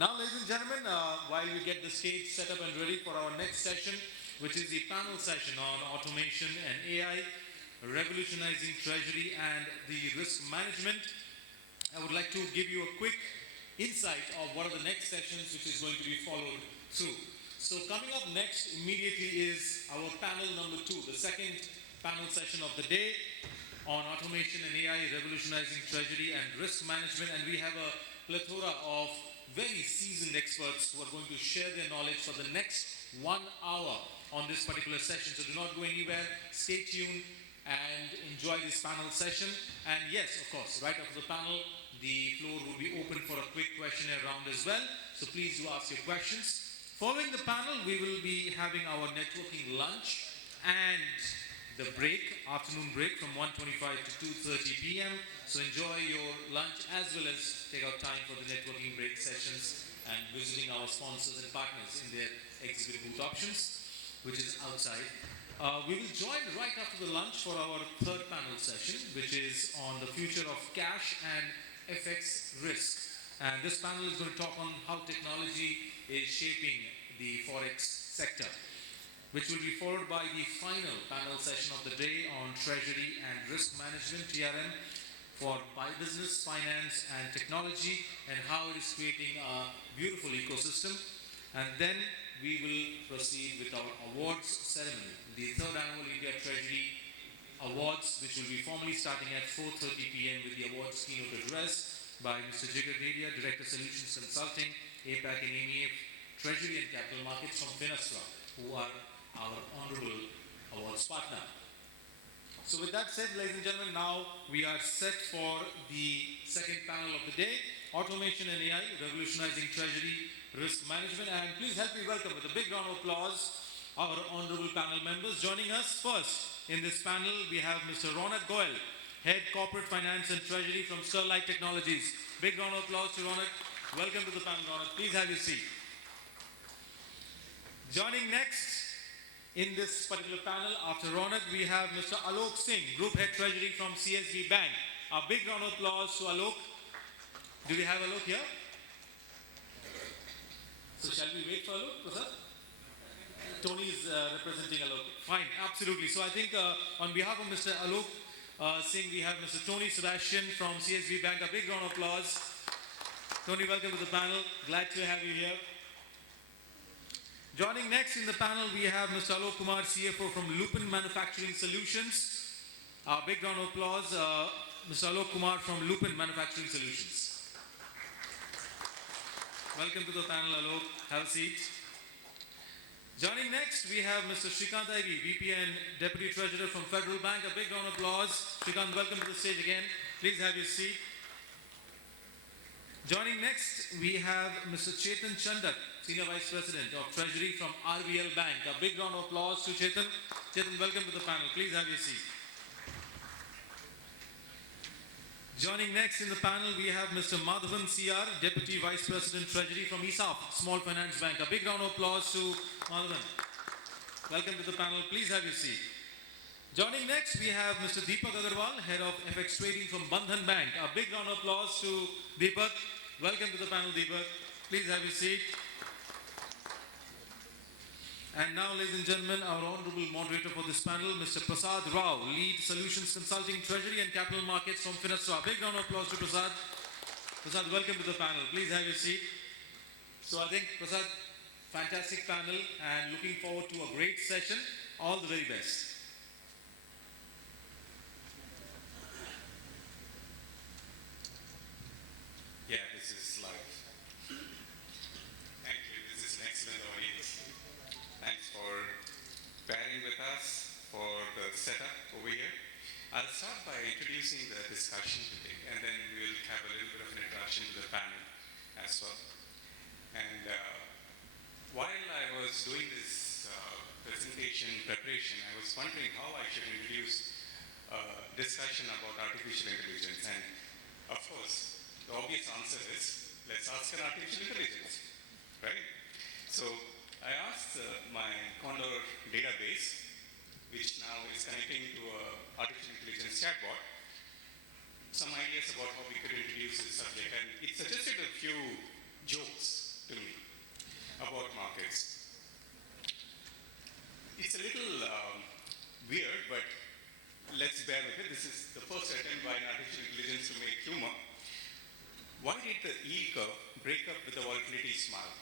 Now, ladies and gentlemen, while we get the stage set up and ready for our next session, which is the panel session on automation and AI, revolutionizing treasury and the risk management, I would like to give you a quick insight of what are the next sessions which is going to be followed through. So coming up next immediately is our panel number 2, the second panel session of the day on automation and AI, revolutionizing treasury and risk management. And we have a plethora of very seasoned experts who are going to share their knowledge for the next 1 hour on this particular session. So do not go anywhere, stay tuned and enjoy this panel session. And yes, of course, right after the panel, the floor will be open for a quick questionnaire round as well. So please do ask your questions. Following the panel, we will be having our networking lunch and the break, afternoon break from 1:25 to 2:30 p.m. So enjoy your lunch as well as take out time for the networking break sessions and visiting our sponsors and partners in their exhibit booth options, which is outside. We will join right after the lunch for our third panel session, which is on the future of cash and FX risk. And this panel is going to talk on how technology is shaping the forex sector, which will be followed by the final panel session of the day on treasury and risk management, TRM, for business, finance and technology, and how it is creating a beautiful ecosystem. And then we will proceed with our awards ceremony, the third annual India Treasury Awards, which will be formally starting at 4:30 p.m. with the awards keynote address by Mr. Jigar Dedia, Director Solutions Consulting, APAC and EMEA, Treasury and Capital Markets from Finastra, who are our honorable awards partner. So with that said, ladies and gentlemen, now we are set for the second panel of the day, Automation and AI, Revolutionizing Treasury Risk Management. And please help me welcome with a big round of applause our honorable panel members. Joining us first in this panel, we have Mr. Ronak Goyal, Head Corporate Finance and Treasury from Sterlite Technologies. Big round of applause to Ronak. Welcome to the panel, Ronak. Please have your seat. Joining next in this particular panel, after Ronak, we have Mr. Alok Singh, Group Head Treasury from CSB Bank. A big round of applause to Alok. Do we have Alok here? So shall we wait for Alok, Prasad? Tony is representing Alok. Fine, absolutely. So I think on behalf of Mr. Alok Singh, we have Mr. Tony Sebastian from CSB Bank. A big round of applause. Tony, welcome to the panel. Glad to have you here. Joining next in the panel, we have Mr. Alok Kumar, CFO from Lupin Manufacturing Solutions. A big round of applause, Mr. Alok Kumar from Lupin Manufacturing Solutions. Welcome to the panel, Alok. Have a seat. Joining next, we have Mr. Sreekanth Ivy, VP and Deputy Treasurer from Federal Bank. A big round of applause. Sreekanth, welcome to the stage again. Please have your seat. Joining next, we have Mr. Chetan Chandak, Senior Vice President of Treasury from RBL Bank. A big round of applause to Chetan. Chetan, welcome to the panel. Please have your seat. Joining next in the panel, we have Mr. Mahadevan CR, Deputy Vice President Treasury from ESAF, Small Finance Bank. A big round of applause to Mahadevan. Welcome to the panel. Please have your seat. Joining next, we have Mr. Deepak Agarwal, Head of FX Trading from Bandhan Bank. A big round of applause to Deepak. Welcome to the panel, Deepak. Please have your seat. And now, ladies and gentlemen, our honorable moderator for this panel, Mr. Prasad Rao, Lead Solutions Consulting, Treasury and Capital Markets from Finastra. A big round of applause to Prasad. Prasad, welcome to the panel. Please have your seat. So I think, Prasad, fantastic panel and looking forward to a great session. All the very best. Yeah, this is live. Thank you. This is an excellent audience. Thanks for bearing with us for the setup over here. I'll start by introducing the discussion today, and then we'll have a little bit of an introduction to the panel as well. And while I was doing this presentation preparation, I was wondering how I should introduce a discussion about artificial intelligence. And of course, the obvious answer is, let's ask an artificial intelligence, right? So I asked my Condor database, which now is connecting to an artificial intelligence chatbot, some ideas about how we could introduce this subject. And it suggested a few jokes break up with a volatility smile.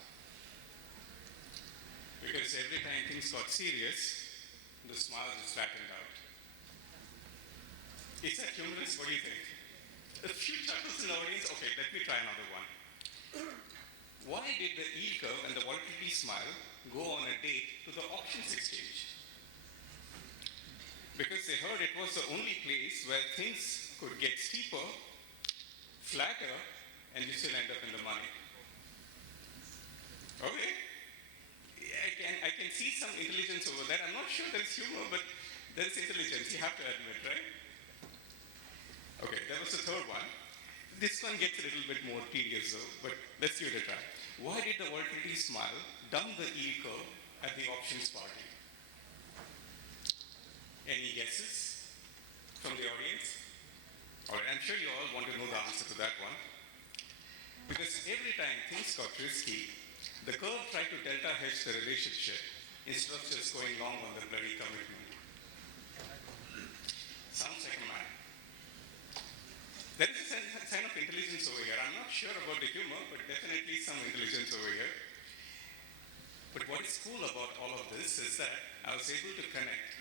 Because every time things got serious, the smile just flattened out. Is that humorous? What do you think? A few chuckles in the audience. Okay, let me try another one. Why did the yield curve and the volatility smile go on a date to the options exchange? Because they heard it was the only place where things could get steeper, flatter, and you still end up in the money. Okay. I can see some intelligence over there. I'm not sure there's humor, but there's intelligence, you have to admit, right? Okay, there was the third one. This one gets a little bit more tedious though, but let's give it a try. Why did the volatility smile dump the yield curve at the options party? Any guesses from the audience? All right, I'm sure you all want to know the answer to that one. Because every time things got risky, the curve tried to delta hedge the relationship instead of just going long on the bloody commitment. Sounds like a man. There is a sign of intelligence over here. I'm not sure about the humor, but definitely some intelligence over here. But what is cool about all of this is that I was able to connect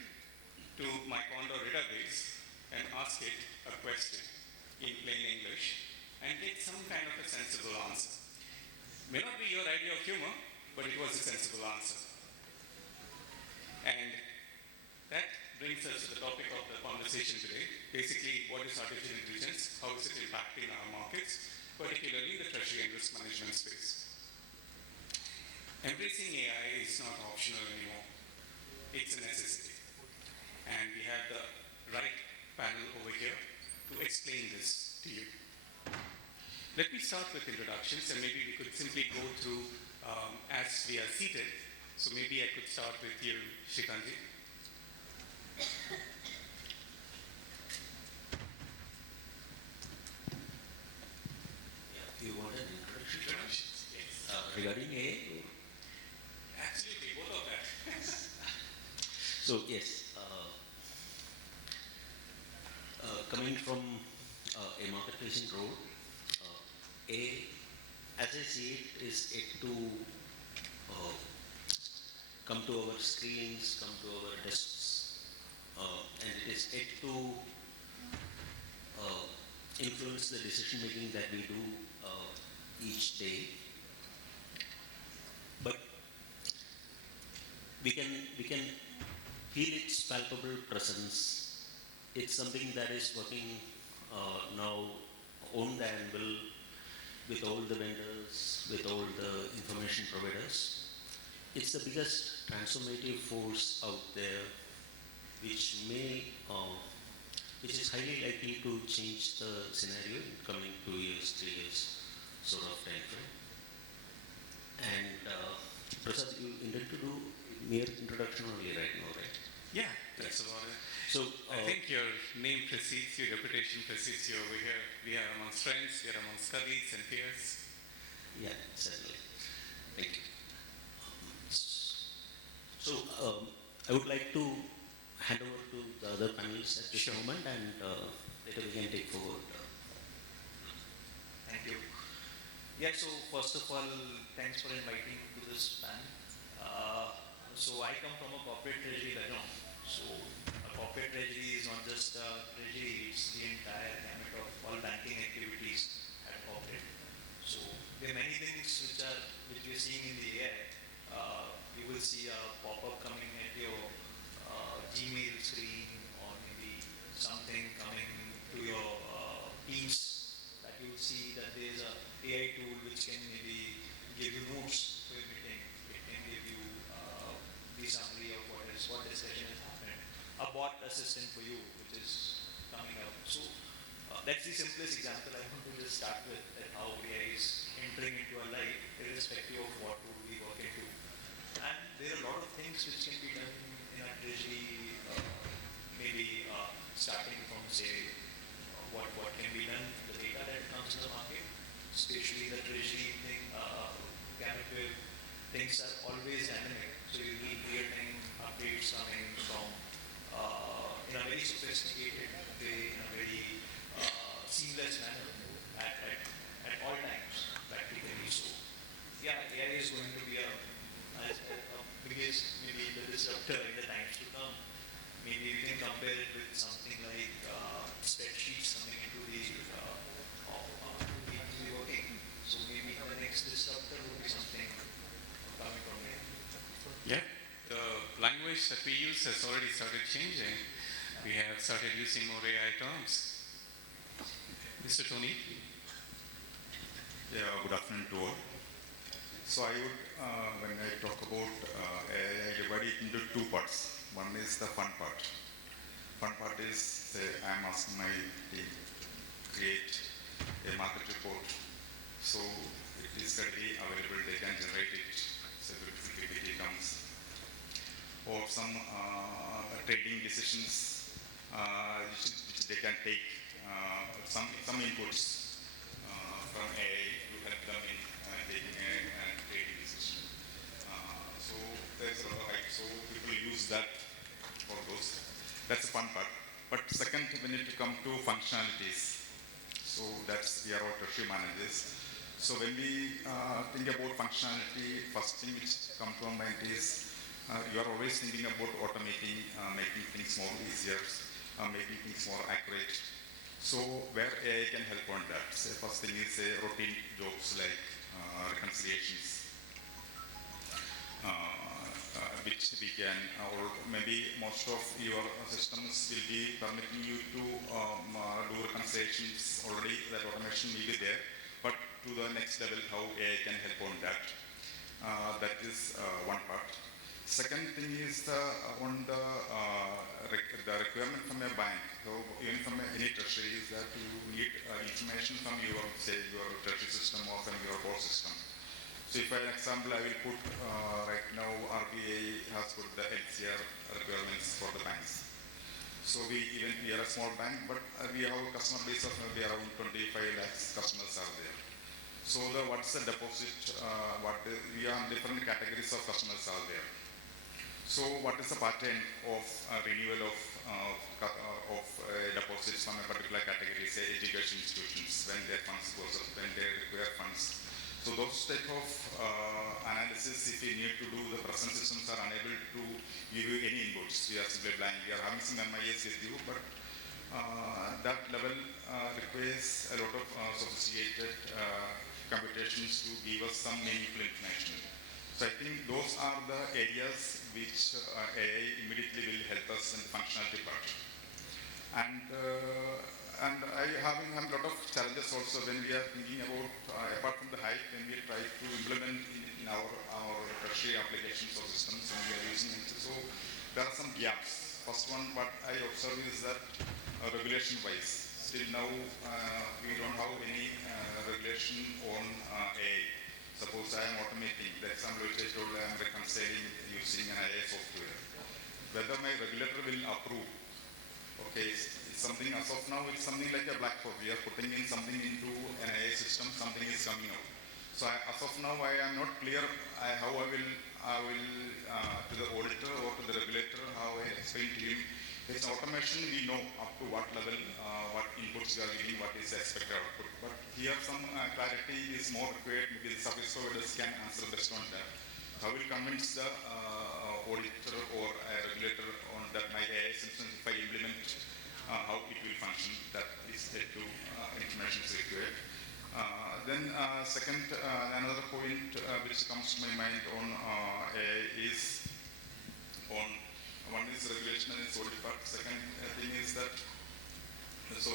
to my Condor database and ask it a question in plain English and get some kind of a sensible answer. May not be your idea of humor, but it was a sensible answer. And that brings us to the topic of the conversation today. Basically, what is artificial intelligence? How is it impacting our markets, particularly the treasury and risk management space? Embracing AI is not optional anymore. It's a necessity. And we have the right panel over here to explain this to you. Let me start with introductions, and maybe we could simply go through as we are seated. So maybe I could start with you, Sreekanth. You want an introduction? Yes. Regarding AI? Absolutely, both of that. So, yes. Coming from a market-facing role, as I see it, is yet to come to our screens, come to our desks, and it is yet to influence the decision making that we do each day. But we can feel its palpable presence. It's something that is working now on the anvil with all the vendors, with all the information providers. It's the biggest transformative force out there, which is highly likely to change the scenario in coming 2 years, 3 years sort of time frame. And Prasad, you intend to do mere introduction only right now, right? Yeah, that's about it. So I think your name precedes you, reputation precedes you over here. We are amongst friends, we are amongst colleagues and peers. Yeah, certainly. Thank you. So I would like to hand over to the other panelists at this moment, and later we can take forward. Thank you. Yeah, so first of all, thanks for inviting to this panel. So I come from a corporate treasury background. So a corporate treasury is not just treasury, it's the entire gamut of all banking activities at corporate. So there are many things which we are seeing in the air. You will see a pop-up coming at your Gmail screen, or maybe something coming to your Teams, that you will see that there is a AI tool which can maybe give you notes for your meeting. It can give you the summary of what discussion has happened. A bot assistant for you, which is coming up. So that's the simplest example I want to just start with, that how AI is entering into our life, irrespective of what would we work into. And there are a lot of things which can be done in our treasury, maybe starting from, say, what can be done, the data that comes in the market, especially the treasury thing, gamut where things are always dynamic. So you need real-time updates coming from in a very sophisticated way, in a very seamless manner at all times, practically. is going to be a biggest, maybe the disruptor in the times to come. Maybe we can compare it with something like spreadsheets coming into the working. So maybe the next disruptor would be something coming from here. Yeah, the language that we use has already started changing. We have started using more AI terms. Mr. Tony? Yeah, good afternoon to all. So I would, when I talk about AI, I divide it into two parts. One is the fun part. Fun part is, say, I'm asking my team to create a market report. So it is readily available, they can generate it. So beautiful PPT comes. Or some trading decisions which they can take, some inputs from AI to help them in taking a trading decision. So there's a lot of hype. So people use that for those. That's the fun part. But second, we need to come to functionalities. So that's we are all treasury managers. So when we think about functionality, first thing which comes to our mind is you are always thinking about automating, making things more easier, making things more accurate. So where AI can help on that. So first thing is routine jobs like reconciliations, which we can, or maybe most of your systems will be permitting you to do reconciliations already, that automation will be there, but to the next level, how AI can help on that. That is one part. Second thing is on the requirement from a bank, so even from any treasury, is that you need information from your, say, your treasury system or from your core system. So if, for example, I will put right now RBI has put the LCR requirements for the banks. So we are a small bank, but we have a customer base of maybe around 25 lakhs customers are there. So what's the deposit? We have different categories of customers are there. So what is the pattern of renewal of deposits from a particular category, say education institutions, when their funds goes up, when they require funds? So those type of analysis, if we need to do, the present systems are unable to give you any inputs. We are simply blind. We are having some MIS with you, but that level requires a lot of sophisticated computations to give us some meaningful information. So I think those are the areas which AI immediately will help us in the functionality part. And I having a lot of challenges also when we are thinking about, apart from the hype, when we try to implement in our treasury applications or systems when we are using it. So there are some gaps. First one, what I observe is that regulation-wise, still now we don't have any regulation on AI. Suppose I am automating, the example which I told, I am reconciling using an AI software. Whether my regulator will approve, okay, it's something as of now, it's something like a black box. We are putting in something into an AI system, something is coming out. So as of now, I am not clear how I will to the auditor or to the regulator, how I explain to him. It's automation, we know up to what level, what inputs you are giving, what is the expected output. But here some clarity is more required because service providers can answer best on that. I will convince the auditor or a regulator on that my AI system, if I implement, how it will function. That is the two information is required. Then second, another point which comes to my mind on AI is on one is regulation and its audit part. Second thing is that so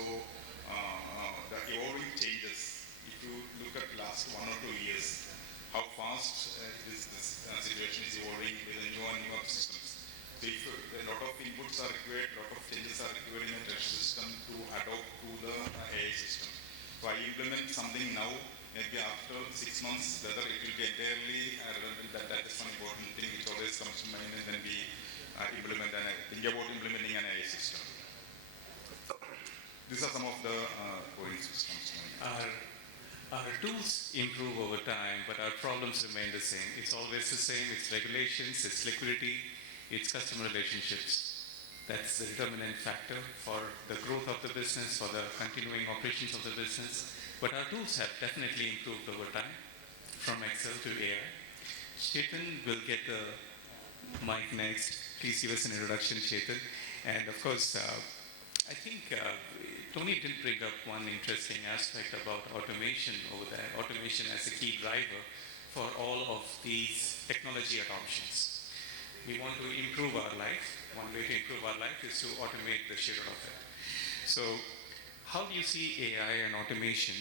the evolving changes. If you look at last 1 or 2 years, how fast this situation is evolving with the newer systems. So if a lot of inputs are required, a lot of changes are required in a treasury system to adopt to the AI system. So I implement something now, maybe after 6 months, whether it will be entirely relevant, that is one important thing which always comes to mind, and then we implement and think about implementing an AI system. These are some of the coding systems. Our tools improve over time, but our problems remain the same. It's always the same. It's regulations, it's liquidity, it's customer relationships. That's the determinant factor for the growth of the business, for the continuing operations of the business. But our tools have definitely improved over time, from Excel to AI. Chetan will get the mic next. Please give us an introduction, Chetan. And of course, I think Tony did bring up one interesting aspect about automation over there. Automation as a key driver for all of these technology adoptions. We want to improve our life. One way to improve our life is to automate the shit out of it. So, how do you see AI and automation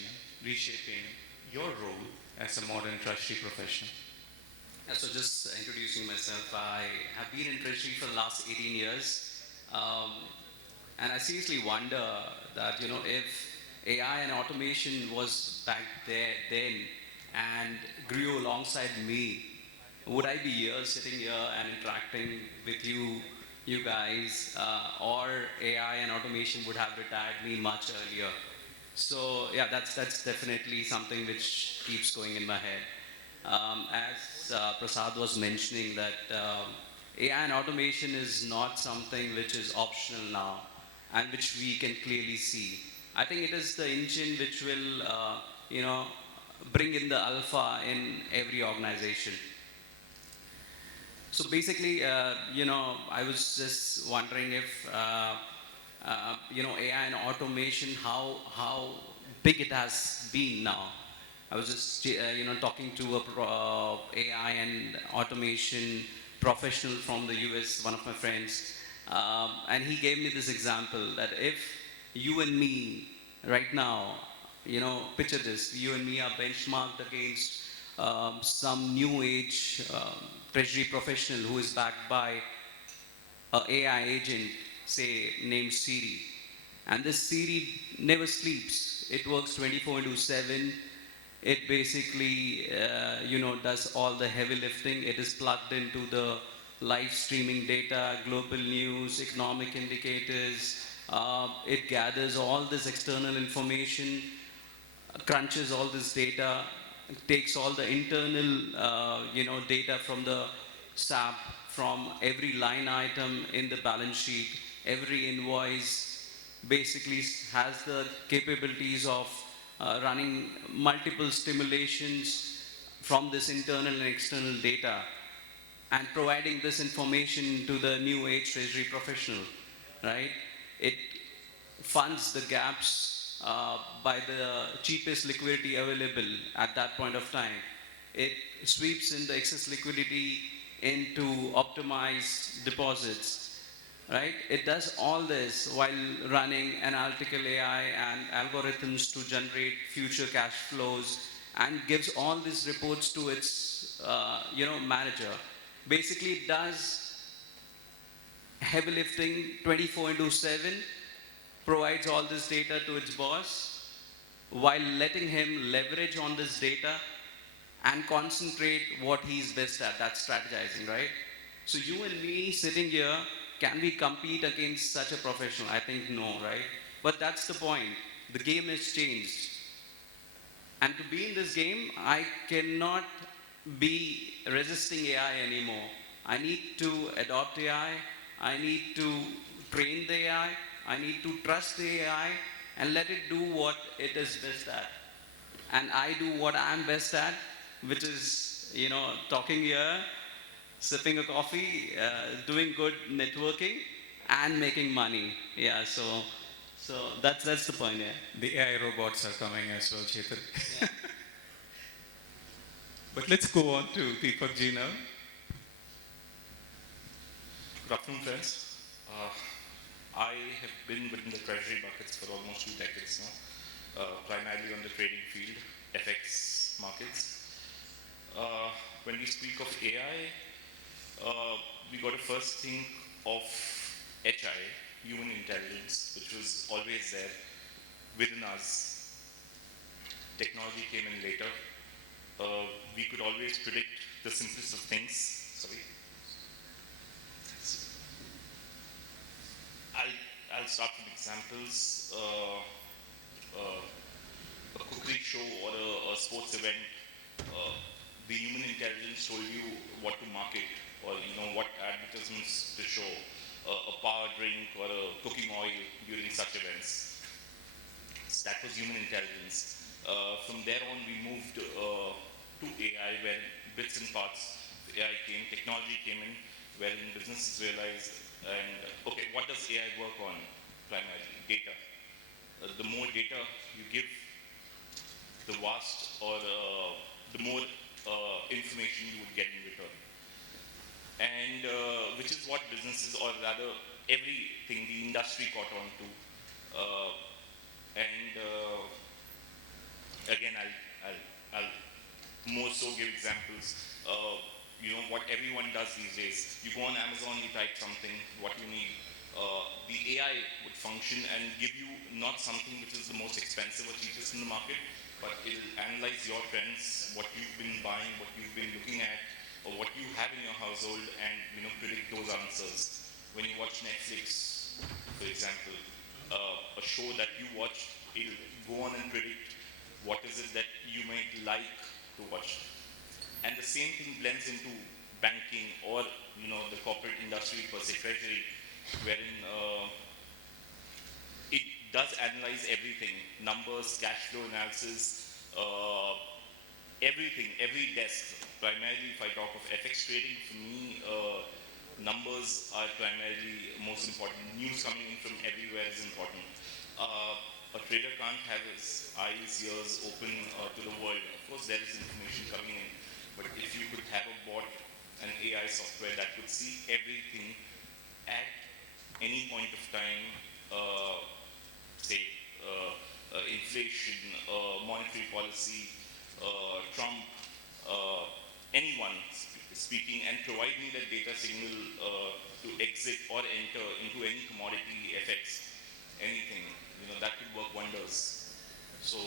reshaping your role as a modern Treasury professional? Yeah, so just introducing myself, I have been in Treasury for the last 18 years. And I seriously wonder that, if AI and automation was back there then and grew alongside me, would I be here, sitting here and interacting with you guys, or AI and automation would have retired me much earlier? So yeah, that's definitely something which keeps going in my head. As Prasad was mentioning that AI and automation is not something which is optional now and which we can clearly see. I think it is the engine which will, bring in the alpha in every organization. So basically, I was just wondering if, AI and automation, how big it has been now. I was just, talking to a AI and automation professional from the US, one of my friends, and he gave me this example that if you and me right now, picture this, you and me are benchmarked against some new age treasury professional who is backed by an AI agent, say, named Siri. And this Siri never sleeps. It works 24/7. It basically, does all the heavy lifting. It is plugged into the live streaming data, global news, economic indicators. It gathers all this external information, crunches all this data, takes all the internal, data from the SAP, from every line item in the balance sheet, every invoice, basically has the capabilities of running multiple stimulations from this internal and external data and providing this information to the new age treasury professional, right? It funds the gaps by the cheapest liquidity available at that point of time. It sweeps in the excess liquidity into optimized deposits, right? It does all this while running analytical AI and algorithms to generate future cash flows and gives all these reports to its, manager. Basically, it does heavy lifting 24/7, provides all this data to its boss while letting him leverage on this data and concentrate what he's best at. That's strategizing, right? So you and me sitting here, can we compete against such a professional? I think no, right? But that's the point. The game has changed. And to be in this game, I cannot be resisting AI anymore. I need to adopt AI. I need to train the AI. I need to trust the AI and let it do what it is best at. And I do what I'm best at, which is, talking here, sipping a coffee, doing good networking, and making money. Yeah, so that's the point. Yeah. The AI robots are coming as well, Chetan. Yeah. But let's go on to Deepak ji now. Good afternoon, friends. I have been within the treasury buckets for almost 2 decades now, primarily on the trading field, FX markets. When we speak of AI, we got to first think of HI, human intelligence, which was always there within us. Technology came in later. We could always predict the simplest of things. Sorry. I'll start with examples. A cookery show or a sports event, the human intelligence told you what to market or what advertisements to show, a power drink or a cooking oil during such events. So that was human intelligence. From there on, we moved to AI, where bits and parts AI came, technology came in, wherein businesses realized, and okay, what does AI work on primarily? Data. The more data you give, the vast or the more information you would get in return. And which is what businesses, or rather everything, the industry caught on to. Again, I'll more so give examples. You know, what everyone does these days. You go on Amazon, you type something, what you need. The AI would function and give you not something which is the most expensive or cheapest in the market, but it'll analyze your trends, what you've been buying, what you've been looking at, or what you have in your household, and predict those answers. When you watch Netflix, for example, a show that you watch, it'll go on and predict what is it that you might like to watch. And the same thing blends into banking or the corporate industry per se, Treasury, wherein it does analyze everything, numbers, cash flow analysis, everything, every desk. Primarily, if I talk of FX trading, for me, numbers are primarily most important. News coming in from everywhere is important. A trader can't have his eyes, ears open to the world. Of course, there is information coming in, but if you could have a bot, an AI software that could see everything at any point of time, say inflation, monetary policy, Trump, anyone speaking, and provide me that data signal to exit or enter into any commodity, FX, anything, that could work wonders. So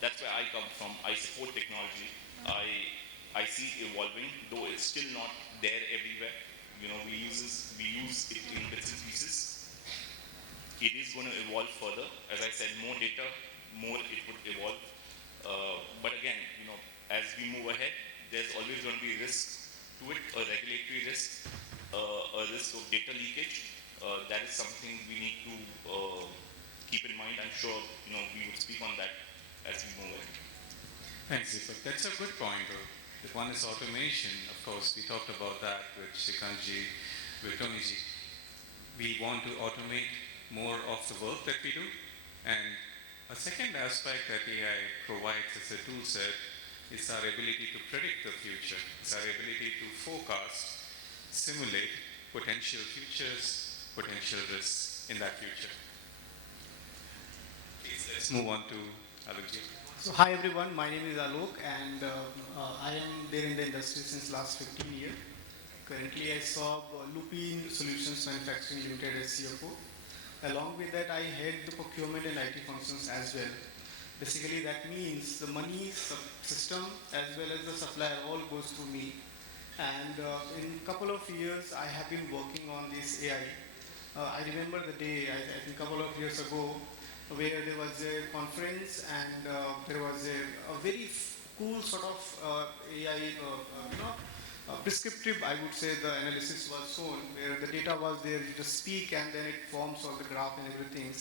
that's where I come from. I support technology. I see it evolving, though it's still not there everywhere. We use it in bits and pieces. It is going to evolve further. As I said, more data, more it would evolve. But again, as we move ahead, there's always going to be risk to it, a regulatory risk, a risk of data leakage. That is something we need to keep in mind. I'm sure we will speak on that as we move ahead. Thanks, Deepak. That's a good point. The one is automation. Of course, we talked about that with Sreekanth-ji, with Tony-ji. We want to automate more of the work that we do. And a second aspect that AI provides as a tool set is our ability to predict the future. It's our ability to forecast, simulate potential futures, potential risks in that future. Please, let's move on to Alok-ji. So hi everyone, my name is Alok, and I am there in the industry since last 15 years. Currently I serve Lupin Solutions Manufacturing Limited as CFO. Along with that, I head the procurement and IT functions as well. Basically that means the money, system as well as the supplier all goes through me. And in a couple of years I have been working on this AI. I remember the day, I think a couple of years ago, where there was a conference and there was a very cool sort of AI, prescriptive, I would say, the analysis was shown, where the data was there, you just speak and then it forms all the graph and everything.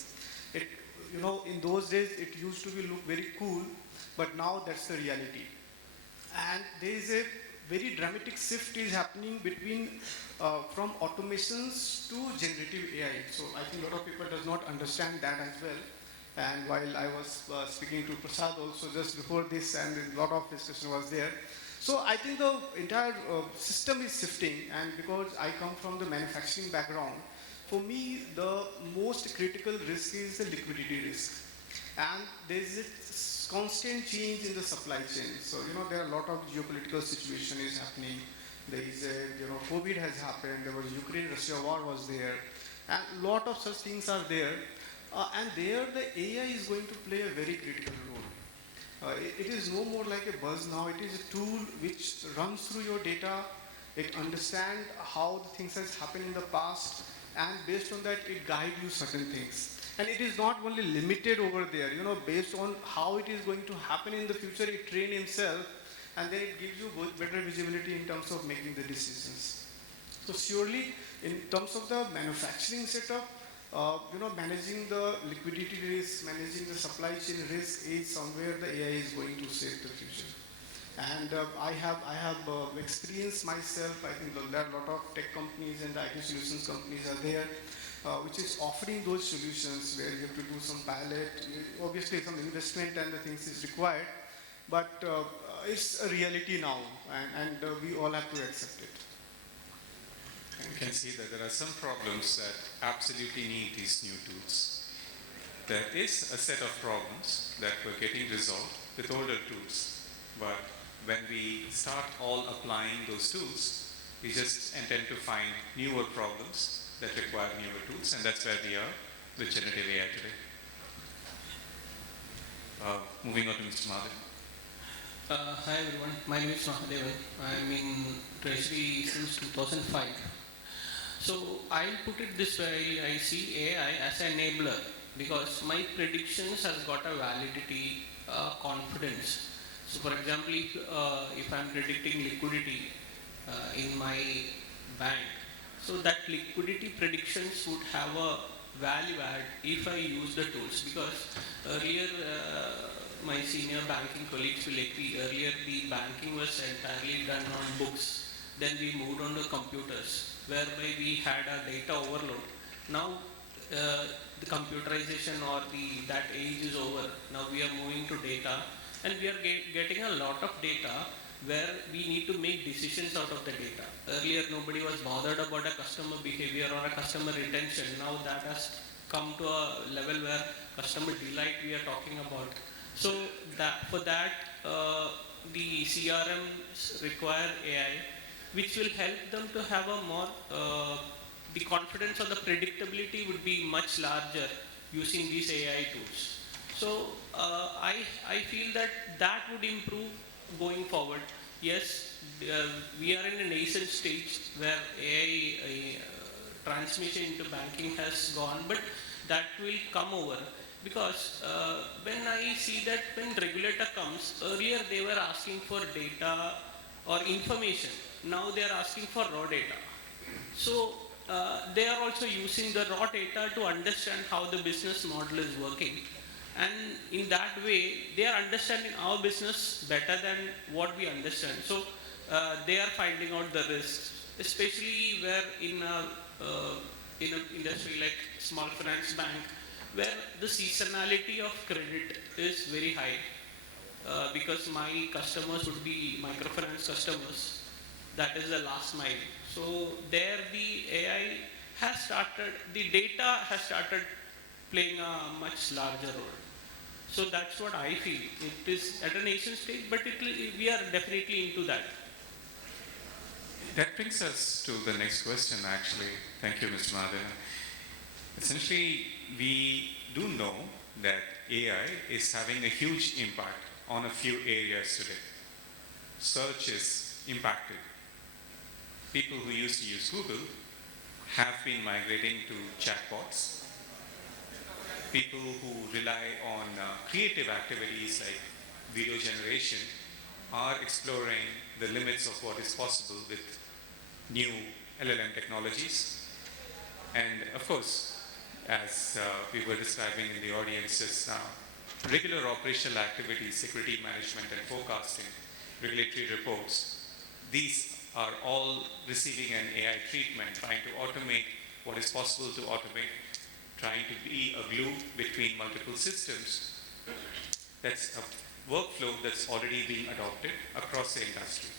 It, in those days it used to look very cool, but now that's the reality. And there is a very dramatic shift is happening between from automations to generative AI. So I think a lot of people does not understand that as well. And while I was speaking to Prasad also just before this, and a lot of discussion was there. So I think the entire system is shifting, and because I come from the manufacturing background, for me the most critical risk is the liquidity risk. And there is a constant change in the supply chain. So there are a lot of geopolitical situation is happening. There is a COVID has happened. There was Ukraine-Russia war was there, and a lot of such things are there. And there the AI is going to play a very critical role. It is no more like a buzz now. It is a tool which runs through your data. It understands how the things has happened in the past, and based on that it guides you certain things. And it is not only limited over there, based on how it is going to happen in the future, it trains himself, and then it gives you better visibility in terms of making the decisions. So surely, in terms of the manufacturing setup, managing the liquidity risk, managing the supply chain risk is somewhere the AI is going to save the future. And I have experienced myself. I think there are a lot of tech companies and IT solutions companies are there, which is offering those solutions where you have to do some pilot. Obviously, some investment and the things is required, but it's a reality now, and we all have to accept it. You can see that there are some problems that absolutely need these new tools. There is a set of problems that were getting resolved with older tools, but when we start all applying those tools, we just intend to find newer problems that require newer tools, and that's where we are with generative AI today. Moving on to Mr. Mahadevan. Hi everyone, my name is Mahadevan. I'm in Treasury since 2005. So I'll put it this way, I see AI as an enabler because my predictions has got a validity, confidence. So for example, if I'm predicting liquidity in my bank, so that liquidity predictions would have a value add if I use the tools, because earlier my senior banking colleagues will agree, earlier the banking was entirely done on books, then we moved on to computers whereby we had a data overload. Now the computerization or that age is over. Now we are moving to data, and we are getting a lot of data where we need to make decisions out of the data. Earlier nobody was bothered about a customer behavior or a customer retention. Now that has come to a level where customer delight we are talking about. So for that the CRMs require AI, which will help them to have a more, the confidence or the predictability would be much larger using these AI tools. So I feel that would improve going forward. Yes, we are in a nascent stage where AI transmission into banking has gone, but that will come over. Because when I see that when regulator comes, earlier they were asking for data or information. Now they are asking for raw data. So they are also using the raw data to understand how the business model is working. And in that way, they are understanding our business better than what we understand. So they are finding out the risks, especially where in an industry like small finance bank, where the seasonality of credit is very high, because my customers would be microfinance customers. That is the last mile. So there the AI has started, the data has started playing a much larger role. So that's what I feel. It is at a nascent stage, but we are definitely into that. That brings us to the next question actually. Thank you, Mr. Mahadevan. Essentially, we do know that AI is having a huge impact on a few areas today. Search is impacted. People who used to use Google have been migrating to chatbots. People who rely on creative activities like video generation are exploring the limits of what is possible with new LLM technologies. And of course, as we were describing in the audience just now, regular operational activities, security management and forecasting, regulatory reports, these are all receiving an AI treatment, trying to automate what is possible to automate, trying to be a glue between multiple systems. That's a workflow that's already being adopted across the industry.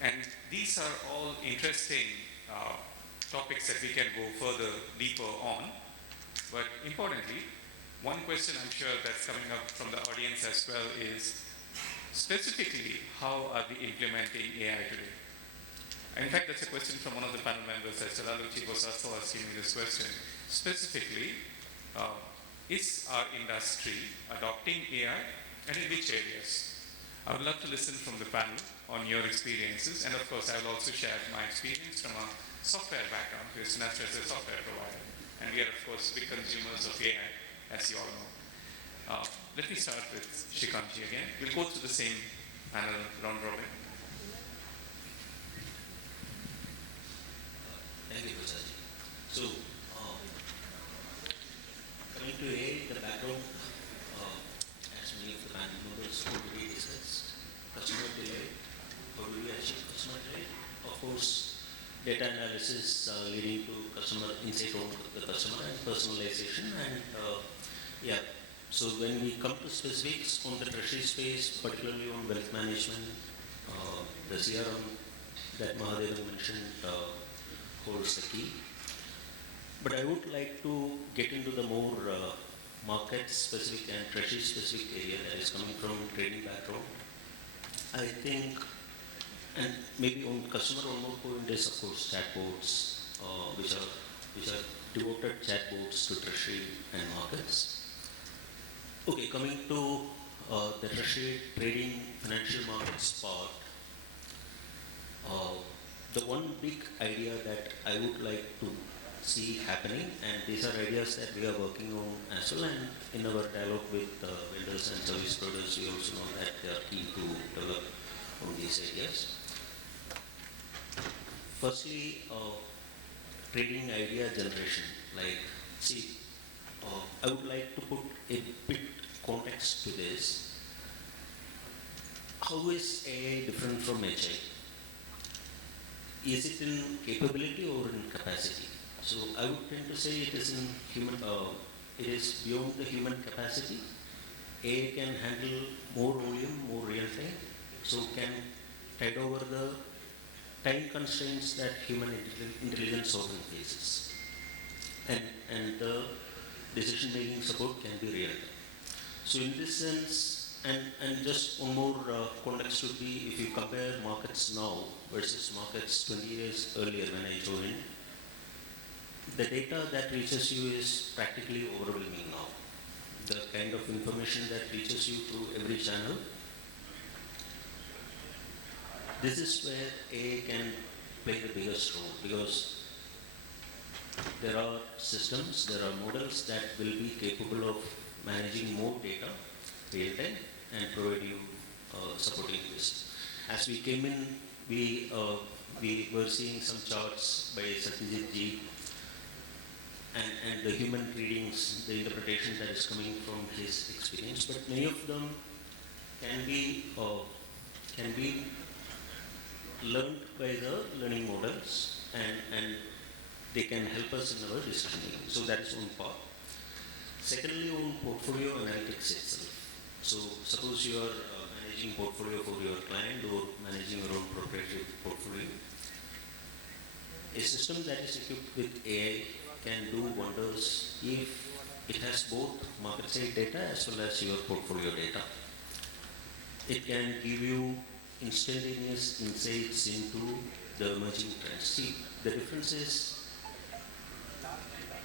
And these are all interesting topics that we can go further, deeper on. But importantly, one question I'm sure that's coming up from the audience as well is, specifically, how are we implementing AI today? In fact, that's a question from one of the panel members as well. Alok was also asking me this question. Specifically, is our industry adopting AI, and in which areas? I would love to listen from the panel on your experiences, and of course, I will also share my experience from a software background, because Finastra is a software provider, and we are, of course, big consumers of AI, as you all know. Let me start with Sreekanth again. We'll go through the same panel round robin. Thank you, Prasad. So, coming to AI, the background, as many of the panel members already discussed, how do we achieve customer delight? Of course, data analysis leading to customer insight on the customer and personalization and yeah. So when we come to specifics on the treasury space, particularly on wealth management, the CRM that Mahadevan mentioned holds the key. But I would like to get into the more market-specific and treasury-specific area that is coming from trading background. I think, and maybe on customer one more point is of course chatbots, which are devoted chatbots to treasury and markets. Okay, coming to the treasury trading financial markets part. The one big idea that I would like to see happening, and these are ideas that we are working on as well, and in our dialogue with vendors and service providers, we also know that they are keen to develop on these ideas. Firstly, trading idea generation. Like, see, I would like to put a bit context to this. How is AI different from HI? Is it in capability or in capacity? So I would tend to say it is in human. It is beyond the human capacity. AI can handle more volume, more real time, so can tide over the time constraints that human intelligence often faces, and the decision making support can be real time. So in this sense. And just one more context would be if you compare markets now versus markets 20 years earlier when I joined, the data that reaches you is practically overwhelming now. The kind of information that reaches you through every channel. This is where AI can play the biggest role because there are systems, there are models that will be capable of managing more data real time and provide you supporting this. As we came in, we were seeing some charts by Satyajit and the human readings, the interpretation that is coming from his experience, but many of them can be learned by the learning models and they can help us in our decision making. So that is one part. Secondly, on portfolio analytics itself. So suppose you are managing portfolio for your client or managing your own proprietary portfolio. A system that is equipped with AI can do wonders if it has both market side data as well as your portfolio data. It can give you instantaneous insights into the emerging trends. See, the difference is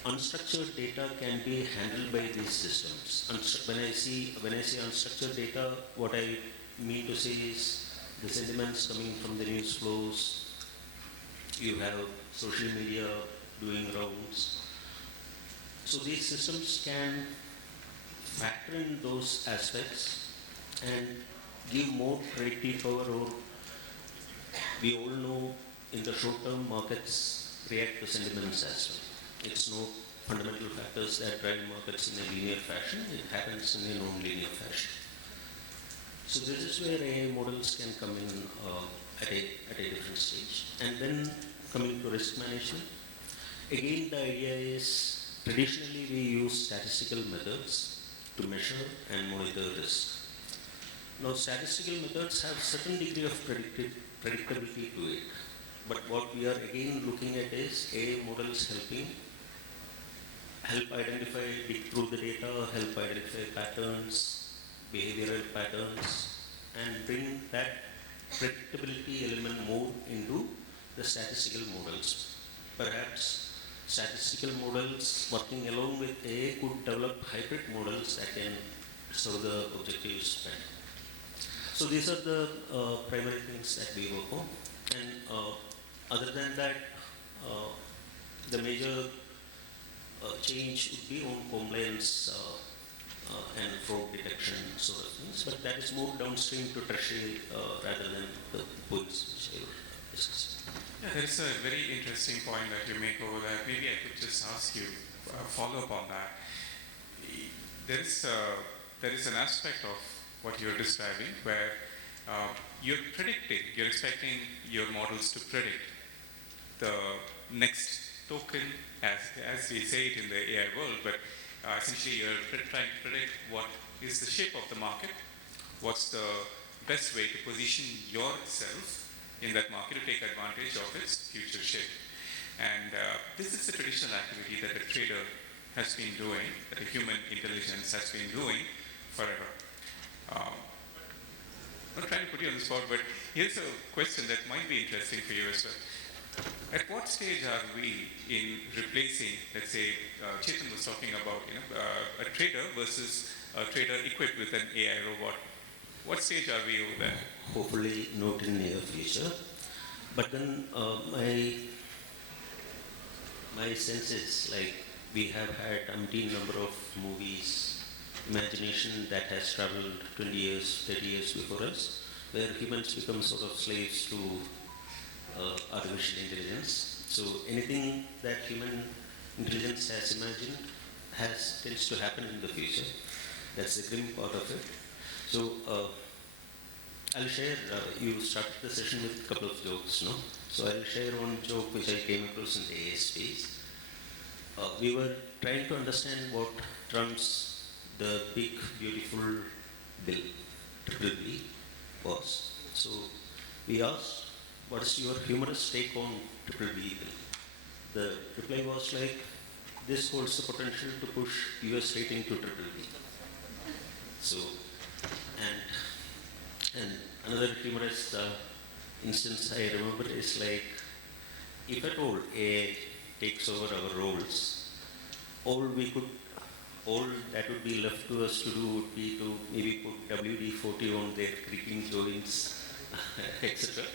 unstructured data can be handled by these systems. When I say unstructured data, what I mean to say is the sentiments coming from the news flows. You have social media doing rounds. So these systems can factor in those aspects and give more predictive power. Or we all know in the short term markets react to sentiments as well. It's no fundamental factors that drive markets in a linear fashion. It happens in a non-linear fashion. So this is where AI models can come in at a different stage. And then coming to risk management, again the idea is traditionally we use statistical methods to measure and monitor risk. Now statistical methods have certain degree of predictability to it. But what we are again looking at is AI models help identify, dig through the data, help identify patterns, behavioral patterns, and bring that predictability element more into the statistical models. Perhaps statistical models working along with AI could develop hybrid models that can serve the objectives better. So these are the primary things that we work on. And other than that, the major change would be on compliance and fraud detection sort of things, but that is more downstream to treasury rather than the points which I will discuss. Yeah, there is a very interesting point that you make over there. Maybe I could just ask you a follow-up on that. There is an aspect of what you're describing where you're expecting your models to predict the next token, as we say it in the AI world, but essentially you're trying to predict what is the shape of the market, what's the best way to position yourself in that market to take advantage of its future shape. And this is a traditional activity that a trader has been doing, that a human intelligence has been doing forever. I'm not trying to put you on the spot, but here's a question that might be interesting for you as well. At what stage are we in replacing, let's say, Chetan was talking about, a trader versus a trader equipped with an AI robot. What stage are we over there? Hopefully not in near future. But then my sense is like we have had umpteen number of movies, imagination that has traveled 20 years, 30 years before us, where humans become sort of slaves to artificial intelligence. So anything that human intelligence has imagined tends to happen in the future. That's the grim part of it. So I'll share, you started the session with a couple of jokes, no? So I'll share one joke which I came across in the AI space. We were trying to understand what trumps the big, beautiful bill, triple B, was. So we asked, what is your humorous take on triple B bill? The reply was like, this holds the potential to push US rating to triple B. So, and another humorous instance I remember is like, if at all AI takes over our roles, all that would be left to us to do would be to maybe put WD-40 on their creaking joints, etc.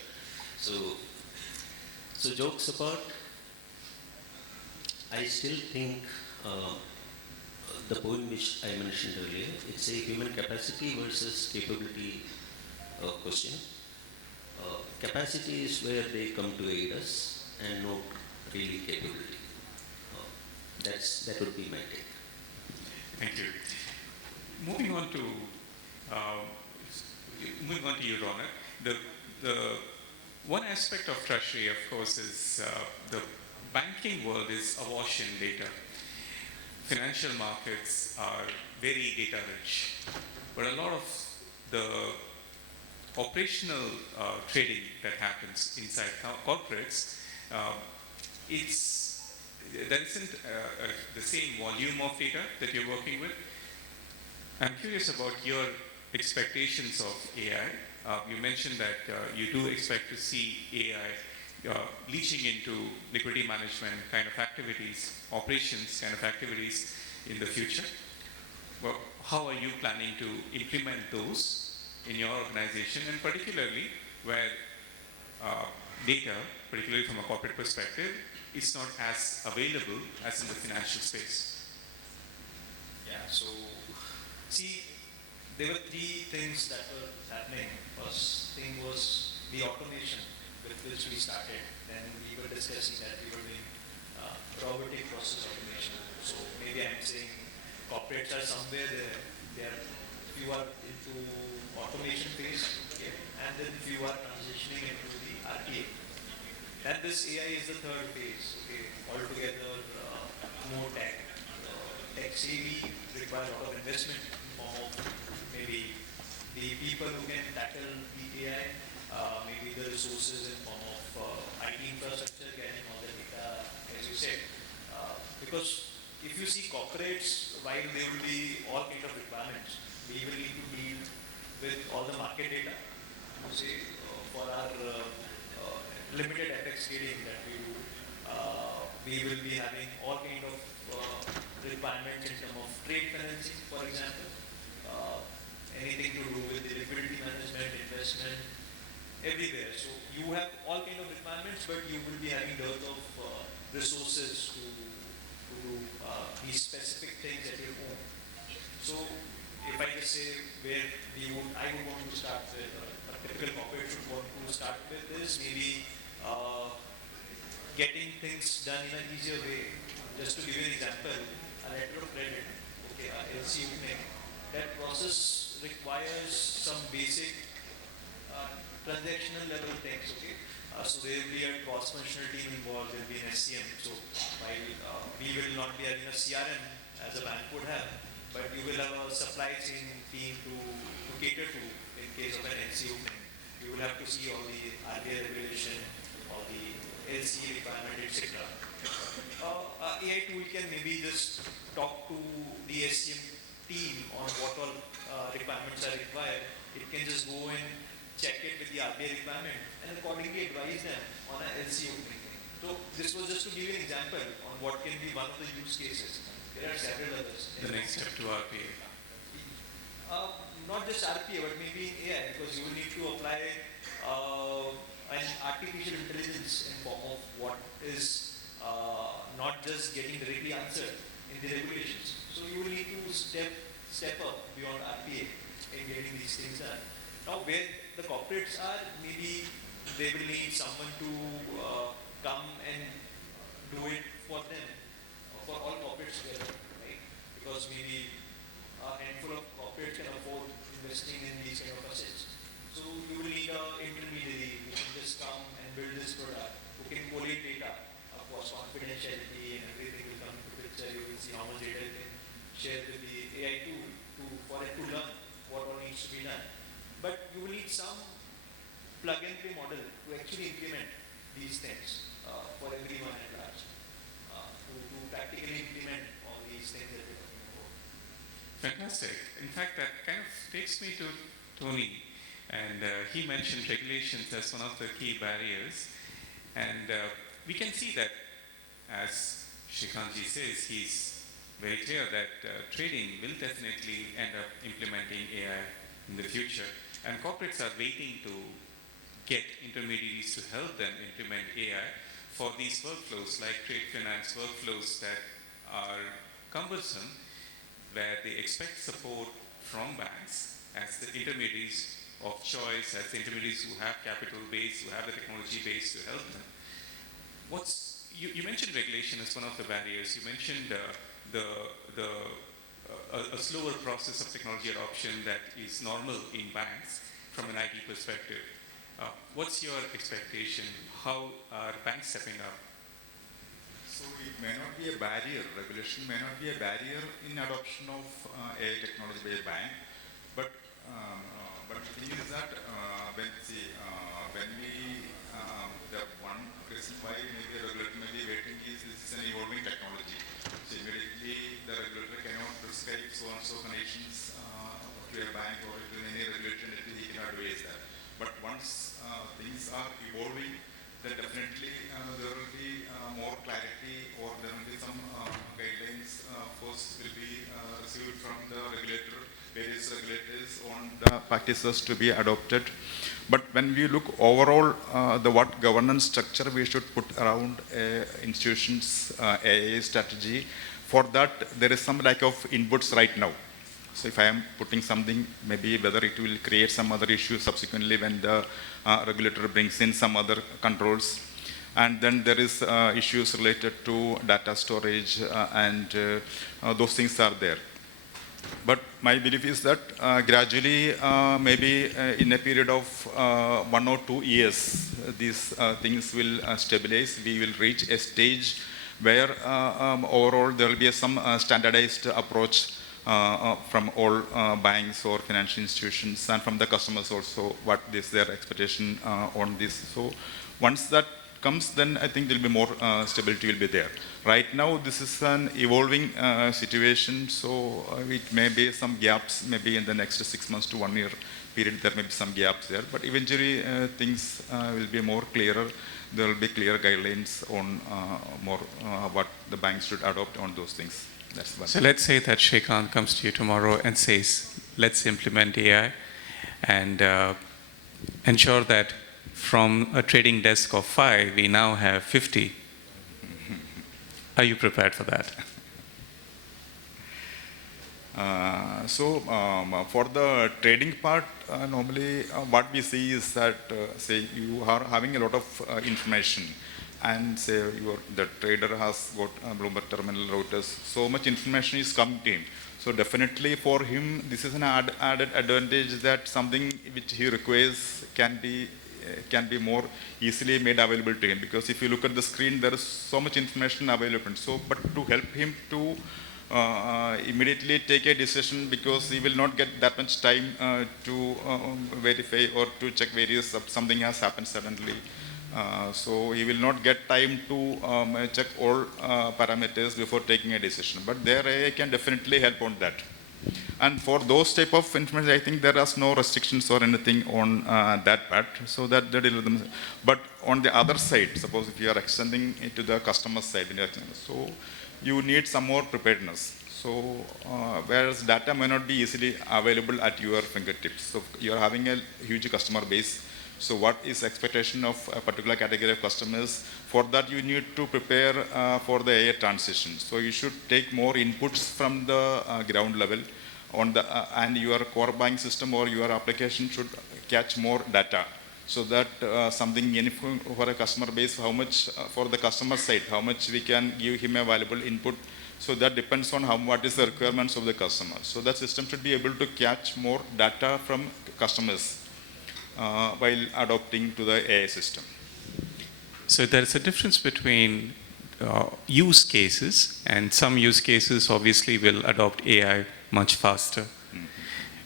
So jokes apart, I still think the point which I mentioned earlier, it's a human capacity versus capability question. Capacity is where they come to aid us and not really capability. That would be my take. Thank you. Moving on to you, Ronak. The one aspect of Treasury, of course, is the banking world is awash in data. Financial markets are very data rich, but a lot of the operational trading that happens inside corporates, there isn't the same volume of data that you're working with. I'm curious about your expectations of AI. You mentioned that you do expect to see AI leaching into liquidity management kind of activities, operations kind of activities in the future. Well, how are you planning to implement those in your organization, and particularly where data, particularly from a corporate perspective, is not as available as in the financial space? Yeah, so see, there were three things that were happening. First thing was the automation with which we started. Then we were discussing that we were doing robotic process automation. So maybe I'm saying corporates are somewhere there. Few are into automation phase, okay, and then few are transitioning into the RTA. And this AI is the third phase, okay, altogether more tech. Tech savvy require a lot of investment in form of maybe the people who can tackle the AI, maybe the resources in form of IT infrastructure, getting all the data, as you said. Because if you see corporates, while there will be all kind of requirements, we will need to deal with all the market data, say, for our limited FX trading that we do. We will be having all kind of requirements in terms of trade financing, for example, anything to do with the liquidity management, investment, everywhere. So you have all kind of requirements, but you will be having dearth of resources to do these specific things at your own. So if I just say where I would want to start with, a typical corporate should want to start with this, maybe getting things done in an easier way. Just to give you an example, a letter of credit, okay, LC opening, that process requires some basic transactional level things, okay? So there will be a cross-functional team involved, there will be an SCM. So while we will not be having a CRM as a bank would have, but you will have a supply chain team to cater to in case of an NC opening. You will have to see all the RBI regulation, all the LC requirement, etc. AI tool can maybe just talk to the SCM team on what all requirements are required. It can just go and check it with the RBI requirement and accordingly advise them on an LC opening. So this was just to give you an example on what can be one of the use cases. There are several others. The next step to RPA. Not just RPA, but maybe in AI, because you will need to apply an artificial intelligence in form of what is not just getting directly answered in the regulations. So you will need to step up beyond RPA in getting these things done. Now, where the corporates are, maybe they will need someone to come and do it for them, for all corporates together, right? Because maybe a handful of corporates can afford investing in these kind of assets. So you will need an intermediary who can just come and build this product, who can collate data. Of course, confidentiality and everything will come into picture. You will see how much data you can share with the AI tool for it to learn what all needs to be done. But you will need some plug-and-play model to actually implement these things for everyone at large, to practically implement all these things that we're talking about. Fantastic. In fact, that kind of takes me to Tony. And he mentioned regulations as one of the key barriers. And we can see that, as Sreekanth says, he's very clear that trading will definitely end up implementing AI in the future. And corporates are waiting to get intermediaries to help them implement AI for these workflows, like trade finance workflows that are cumbersome, where they expect support from banks as the intermediaries of choice, as the intermediaries who have capital base, who have the technology base to help them. You mentioned regulation as one of the barriers. You mentioned a slower process of technology adoption that is normal in banks from an IT perspective. What's your expectation? How are banks stepping up? So it may not be a barrier, regulation may not be a barrier in adoption of AI technology by a bank, but the thing is that when we, the one reason why maybe a regulator may be waiting is this is an evolving technology. So immediately the regulator cannot prescribe so and so conditions to a bank or to any regulatory entity, he cannot advise that. But once things are evolving, then definitely there will be more clarity, or there will be some guidelines first will be received from the regulator, various regulators on the practices to be adopted. But when we look overall, what governance structure we should put around institutions' AI strategy, for that there is some lack of inputs right now. So if I am putting something, maybe whether it will create some other issue subsequently when the regulator brings in some other controls. And then there is issues related to data storage and those things are there. But my belief is that gradually, maybe in a period of 1 or 2 years, these things will stabilize. We will reach a stage where overall there will be some standardized approach from all banks or financial institutions, and from the customers also, what is their expectation on this. So once that comes, then I think there will be more stability will be there. Right now, this is an evolving situation, so it may be some gaps, maybe in the next 6 months to 1 year period, there may be some gaps there, but eventually things will be more clearer. There will be clear guidelines on more what the banks should adopt on those things. That's one. So let's say that Sreekanth comes to you tomorrow and says, let's implement AI and ensure that from a trading desk of 5, we now have 50. Are you prepared for that? For the trading part, normally what we see is that, say you are having a lot of information, and say the trader has got Bloomberg terminal routers, so much information is coming to him. So definitely for him, this is an added advantage that something which he requires can be more easily made available to him. Because if you look at the screen, there is so much information available. So, but to help him to immediately take a decision, because he will not get that much time to verify or to check various, something has happened suddenly. So he will not get time to check all parameters before taking a decision. But their AI can definitely help on that. And for those type of information, I think there is no restrictions or anything on that part. So that they deal with them. But on the other side, suppose if you are extending it to the customer side, so you need some more preparedness. So whereas data may not be easily available at your fingertips. So you are having a huge customer base. So what is expectation of a particular category of customers? For that, you need to prepare for the AI transition. So you should take more inputs from the ground level on the and your core buying system or your application should catch more data. So that something meaningful for a customer base, how much for the customer side, how much we can give him a valuable input. So that depends on what is the requirements of the customer. So that system should be able to catch more data from customers while adopting to the AI system. So there's a difference between use cases, and some use cases obviously will adopt AI much faster. Mm-hmm.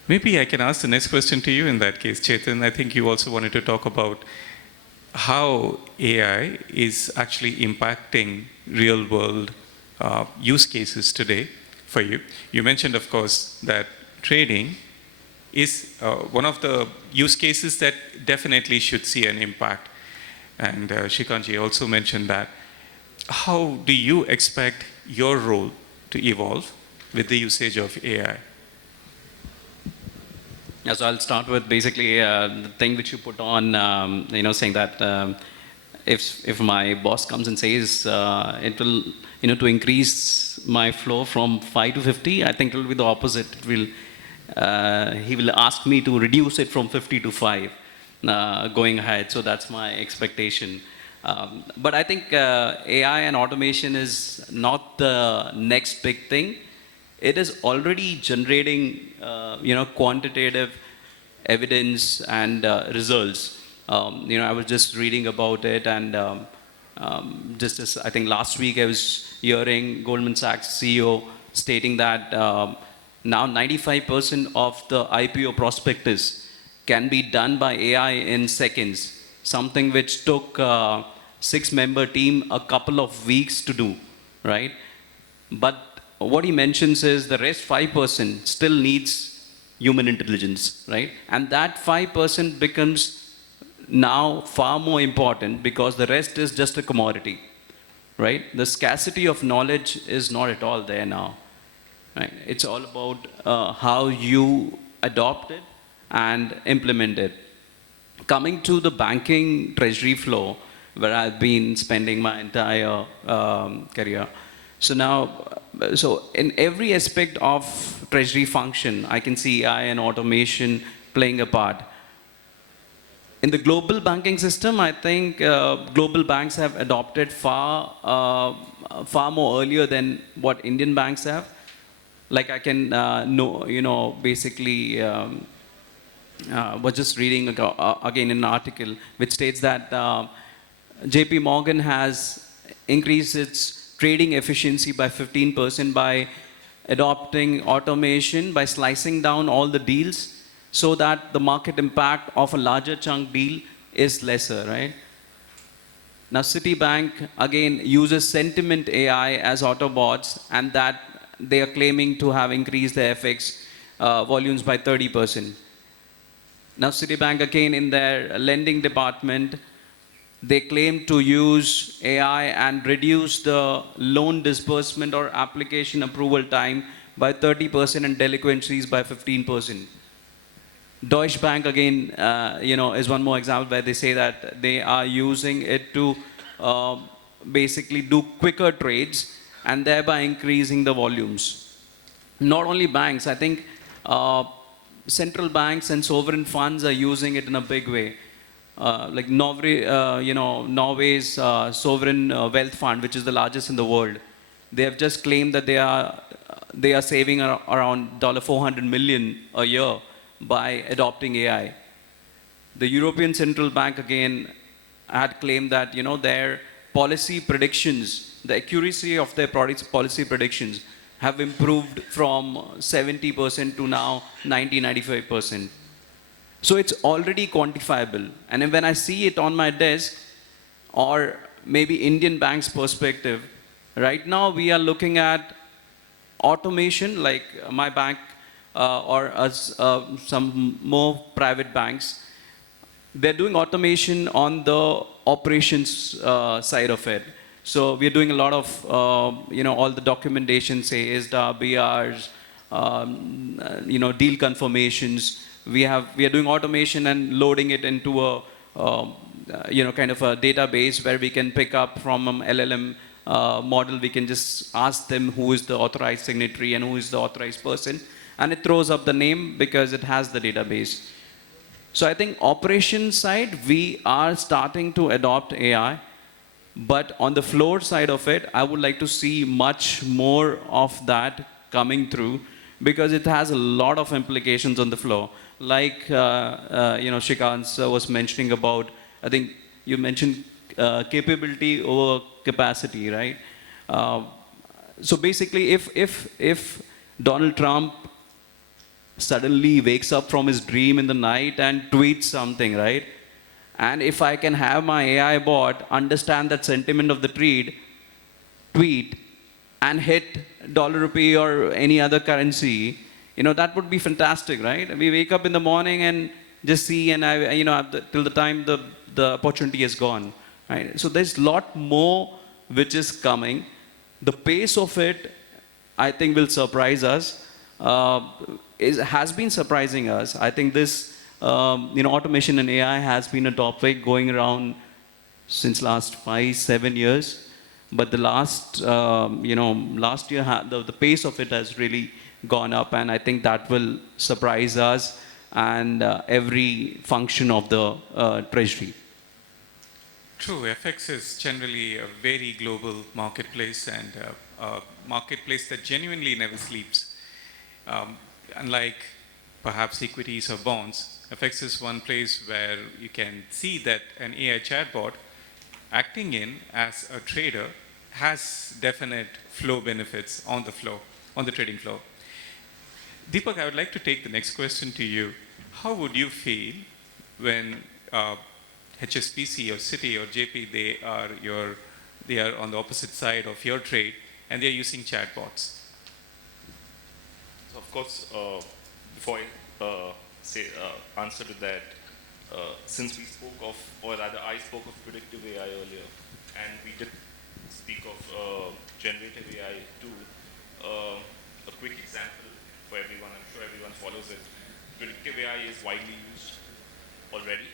Maybe I can ask the next question to you in that case, Chetan. I think you also wanted to talk about how AI is actually impacting real world use cases today for you. You mentioned, of course, that trading is one of the use cases that definitely should see an impact. And Sreekanth also mentioned that. How do you expect your role to evolve with the usage of AI? Yeah, so I'll start with basically the thing which you put on, saying that if my boss comes and says it will, to increase my flow from 5 to 50, I think it will be the opposite. It will, he will ask me to reduce it from 50 to 5 going ahead. So that's my expectation. But I think AI and automation is not the next big thing. It is already generating, quantitative evidence and results. I was just reading about it, and just as I think last week I was hearing Goldman Sachs CEO stating that now 95% of the IPO prospectus can be done by AI in seconds, something which took 6-member team a couple of weeks to do, right? But what he mentions is the rest 5% still needs human intelligence, right? And that 5% becomes now far more important because the rest is just a commodity, right? The scarcity of knowledge is not at all there now, right? It's all about how you adopt it and implement it. Coming to the banking treasury flow, where I've been spending my entire career. So now, in every aspect of treasury function, I can see AI and automation playing a part. In the global banking system, I think global banks have adopted far more earlier than what Indian banks have. Like I can basically was just reading again an article which states that JP Morgan has increased its trading efficiency by 15% by adopting automation, by slicing down all the deals so that the market impact of a larger chunk deal is lesser, right? Now Citibank again uses sentiment AI as Autobots, and that they are claiming to have increased their FX volumes by 30%. Now Citibank again in their lending department, they claim to use AI and reduce the loan disbursement or application approval time by 30% and delinquencies by 15%. Deutsche Bank again, is one more example where they say that they are using it to basically do quicker trades and thereby increasing the volumes. Not only banks, I think central banks and sovereign funds are using it in a big way. like Norway's sovereign wealth fund, which is the largest in the world. They have just claimed that they are saving around $400 million a year by adopting AI. The European Central Bank again had claimed that their policy predictions, the accuracy of their policy predictions have improved from 70% to now 90-95%. So it's already quantifiable. And when I see it on my desk, or maybe Indian bank's perspective, right now we are looking at automation, like my bank or some more private banks. They're doing automation on the operations side of it. So we're doing a lot of, all the documentation, say, ISDA, BRs, deal confirmations. We are doing automation and loading it into a, kind of a database where we can pick up from an LLM model. We can just ask them who is the authorized signatory and who is the authorized person. And it throws up the name because it has the database. So I think operations side, we are starting to adopt AI. But on the floor side of it, I would like to see much more of that coming through, because it has a lot of implications on the floor. Like, Sreekanth was mentioning about, I think you mentioned capability over capacity, right? So basically, if Donald Trump suddenly wakes up from his dream in the night and tweets something, right? And if I can have my AI bot understand that sentiment of the tweet and hit dollar rupee or any other currency, that would be fantastic, right? We wake up in the morning and just see, and till the time the opportunity is gone, right? So there's a lot more which is coming. The pace of it, I think, will surprise us. Has been surprising us. I think this, automation and AI has been a topic going around since last 5-7 years. But the last year, the pace of it has really gone up, and I think that will surprise us and every function of the Treasury. True, FX is generally a very global marketplace, and a marketplace that genuinely never sleeps. Unlike perhaps equities or bonds, FX is one place where you can see that an AI chatbot acting in as a trader has definite flow benefits on the flow, on the trading floor. Deepak, I would like to take the next question to you. How would you feel when HSBC or Citi or JP, they are on the opposite side of your trade and they're using chatbots? So of course, before I answer to that, since we spoke of, or rather I spoke of predictive AI earlier, and we did speak of generative AI too, a quick example for everyone, I'm sure everyone follows it. Predictive AI is widely used already.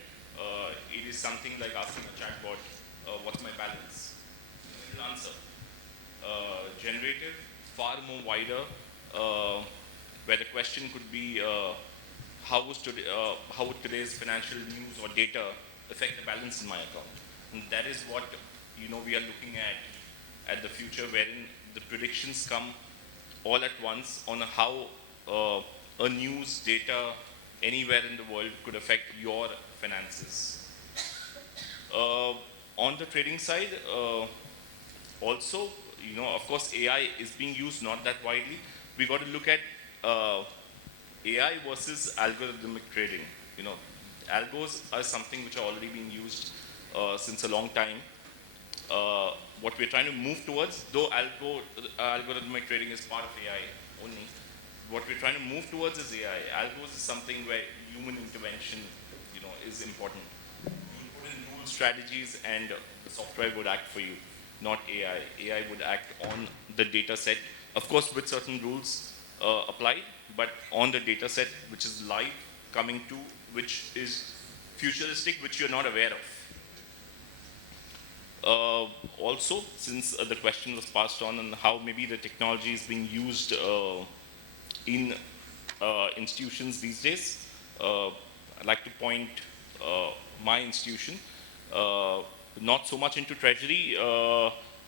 It is something like asking a chatbot, what's my balance? It will answer. Generative, far more wider, where the question could be, how would today's financial news or data affect the balance in my account? And that is what we are looking at the future, wherein the predictions come all at once on how a news, data, anywhere in the world could affect your finances. On the trading side, also, of course, AI is being used not that widely. We got to look at AI versus algorithmic trading. Algos are something which are already being used since a long time. What we're trying to move towards, though algorithmic trading is part of AI only, what we're trying to move towards is AI. Algos is something where human intervention, is important. You put in rule strategies and the software would act for you, not AI. AI would act on the data set, of course with certain rules applied, but on the data set which is live, coming to, which is futuristic, which you're not aware of. Also, since the question was passed on how maybe the technology is being used in institutions these days, I'd like to point my institution. Not so much into treasury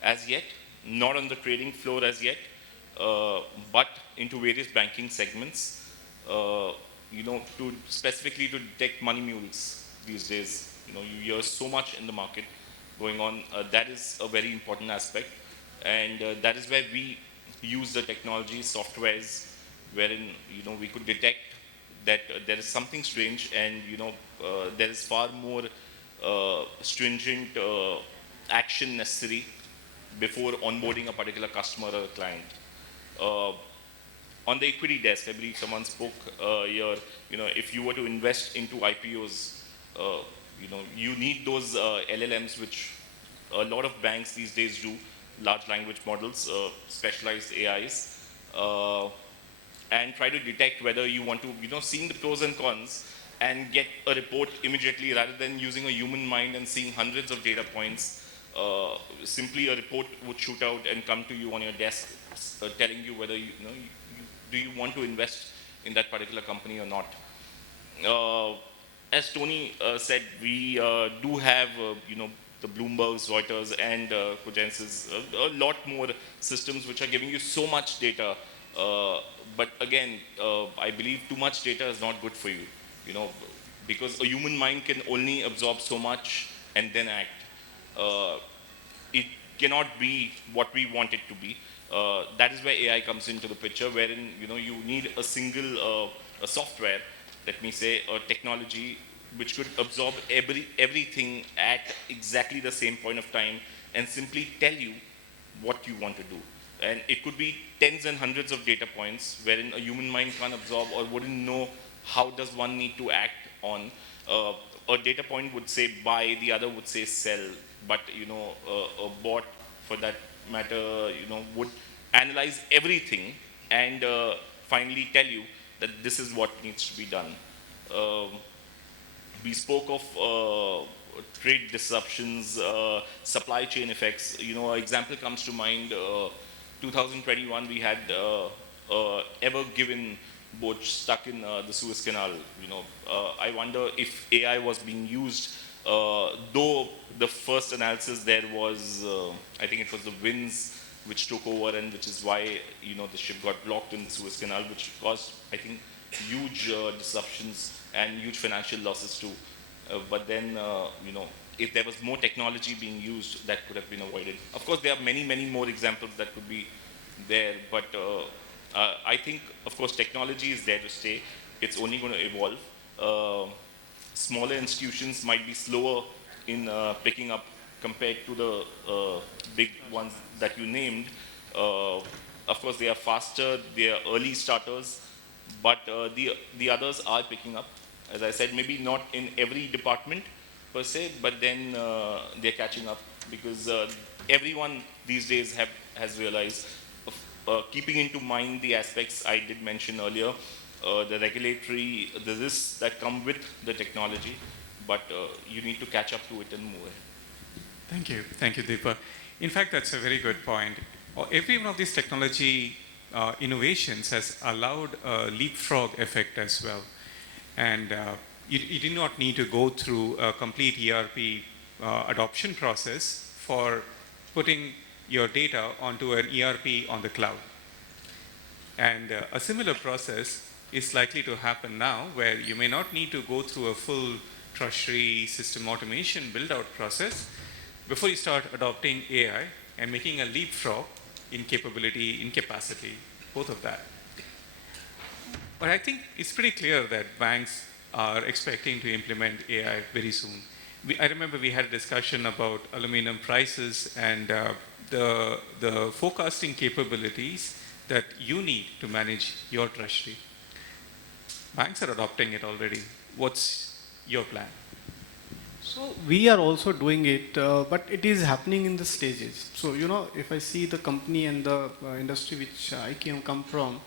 as yet, not on the trading floor as yet, but into various banking segments, to specifically to detect money mules these days. You hear so much in the market going on. That is a very important aspect, and that is where we use the technology softwares wherein we could detect that there is something strange, and there is far more stringent action necessary before onboarding a particular customer or a client. On the equity desk, I believe someone spoke here, if you were to invest into IPOs, you need those LLMs, which a lot of banks these days do, large language models, specialized AIs, and try to detect whether you want to, seeing the pros and cons and get a report immediately rather than using a human mind and seeing hundreds of data points. Simply a report would shoot out and come to you on your desk telling you whether do you want to invest in that particular company or not. As Tony said, we do have the Bloombergs, Reuters, and Cogensis, a lot more systems which are giving you so much data. But again, I believe too much data is not good for you, because a human mind can only absorb so much and then act. It cannot be what we want it to be. That is where AI comes into the picture, wherein you need a single a software, let me say, a technology which could absorb everything at exactly the same point of time and simply tell you what you want to do. And it could be tens and hundreds of data points wherein a human mind can't absorb or wouldn't know how does one need to act on. A data point would say buy, the other would say sell, but a bot for that matter would analyze everything and finally tell you that this is what needs to be done. We spoke of trade disruptions, supply chain effects. An example comes to mind. 2021, we had Ever Given boat stuck in the Suez Canal. I wonder if AI was being used, though the first analysis there was, I think it was the winds which took over, and which is why the ship got blocked in the Suez Canal, which caused, I think, huge disruptions and huge financial losses too. But then, if there was more technology being used, that could have been avoided. Of course, there are many, many more examples that could be there, but I think, of course, technology is there to stay. It's only going to evolve. Smaller institutions might be slower in picking up compared to the big ones that you named. Of course, they are faster, they are early starters, but the others are picking up. As I said, maybe not in every department per se, but then they're catching up, because everyone these days has realized, keeping into mind the aspects I did mention earlier, the regulatory, the risks that come with the technology, but you need to catch up to it and move ahead. Thank you, Deepak. In fact, that's a very good point. Every one of these technology innovations has allowed a leapfrog effect as well. And you do not need to go through a complete ERP adoption process for putting your data onto an ERP on the cloud. And a similar process is likely to happen now, where you may not need to go through a full treasury system automation build-out process before you start adopting AI and making a leapfrog in capability, in capacity, both of that. But I think it's pretty clear that banks are expecting to implement AI very soon. I remember we had a discussion about aluminum prices and the forecasting capabilities that you need to manage your treasury. Banks are adopting it already. What's your plan? So we are also doing it, but it is happening in the stages. So, if I see the company and the industry which I come from,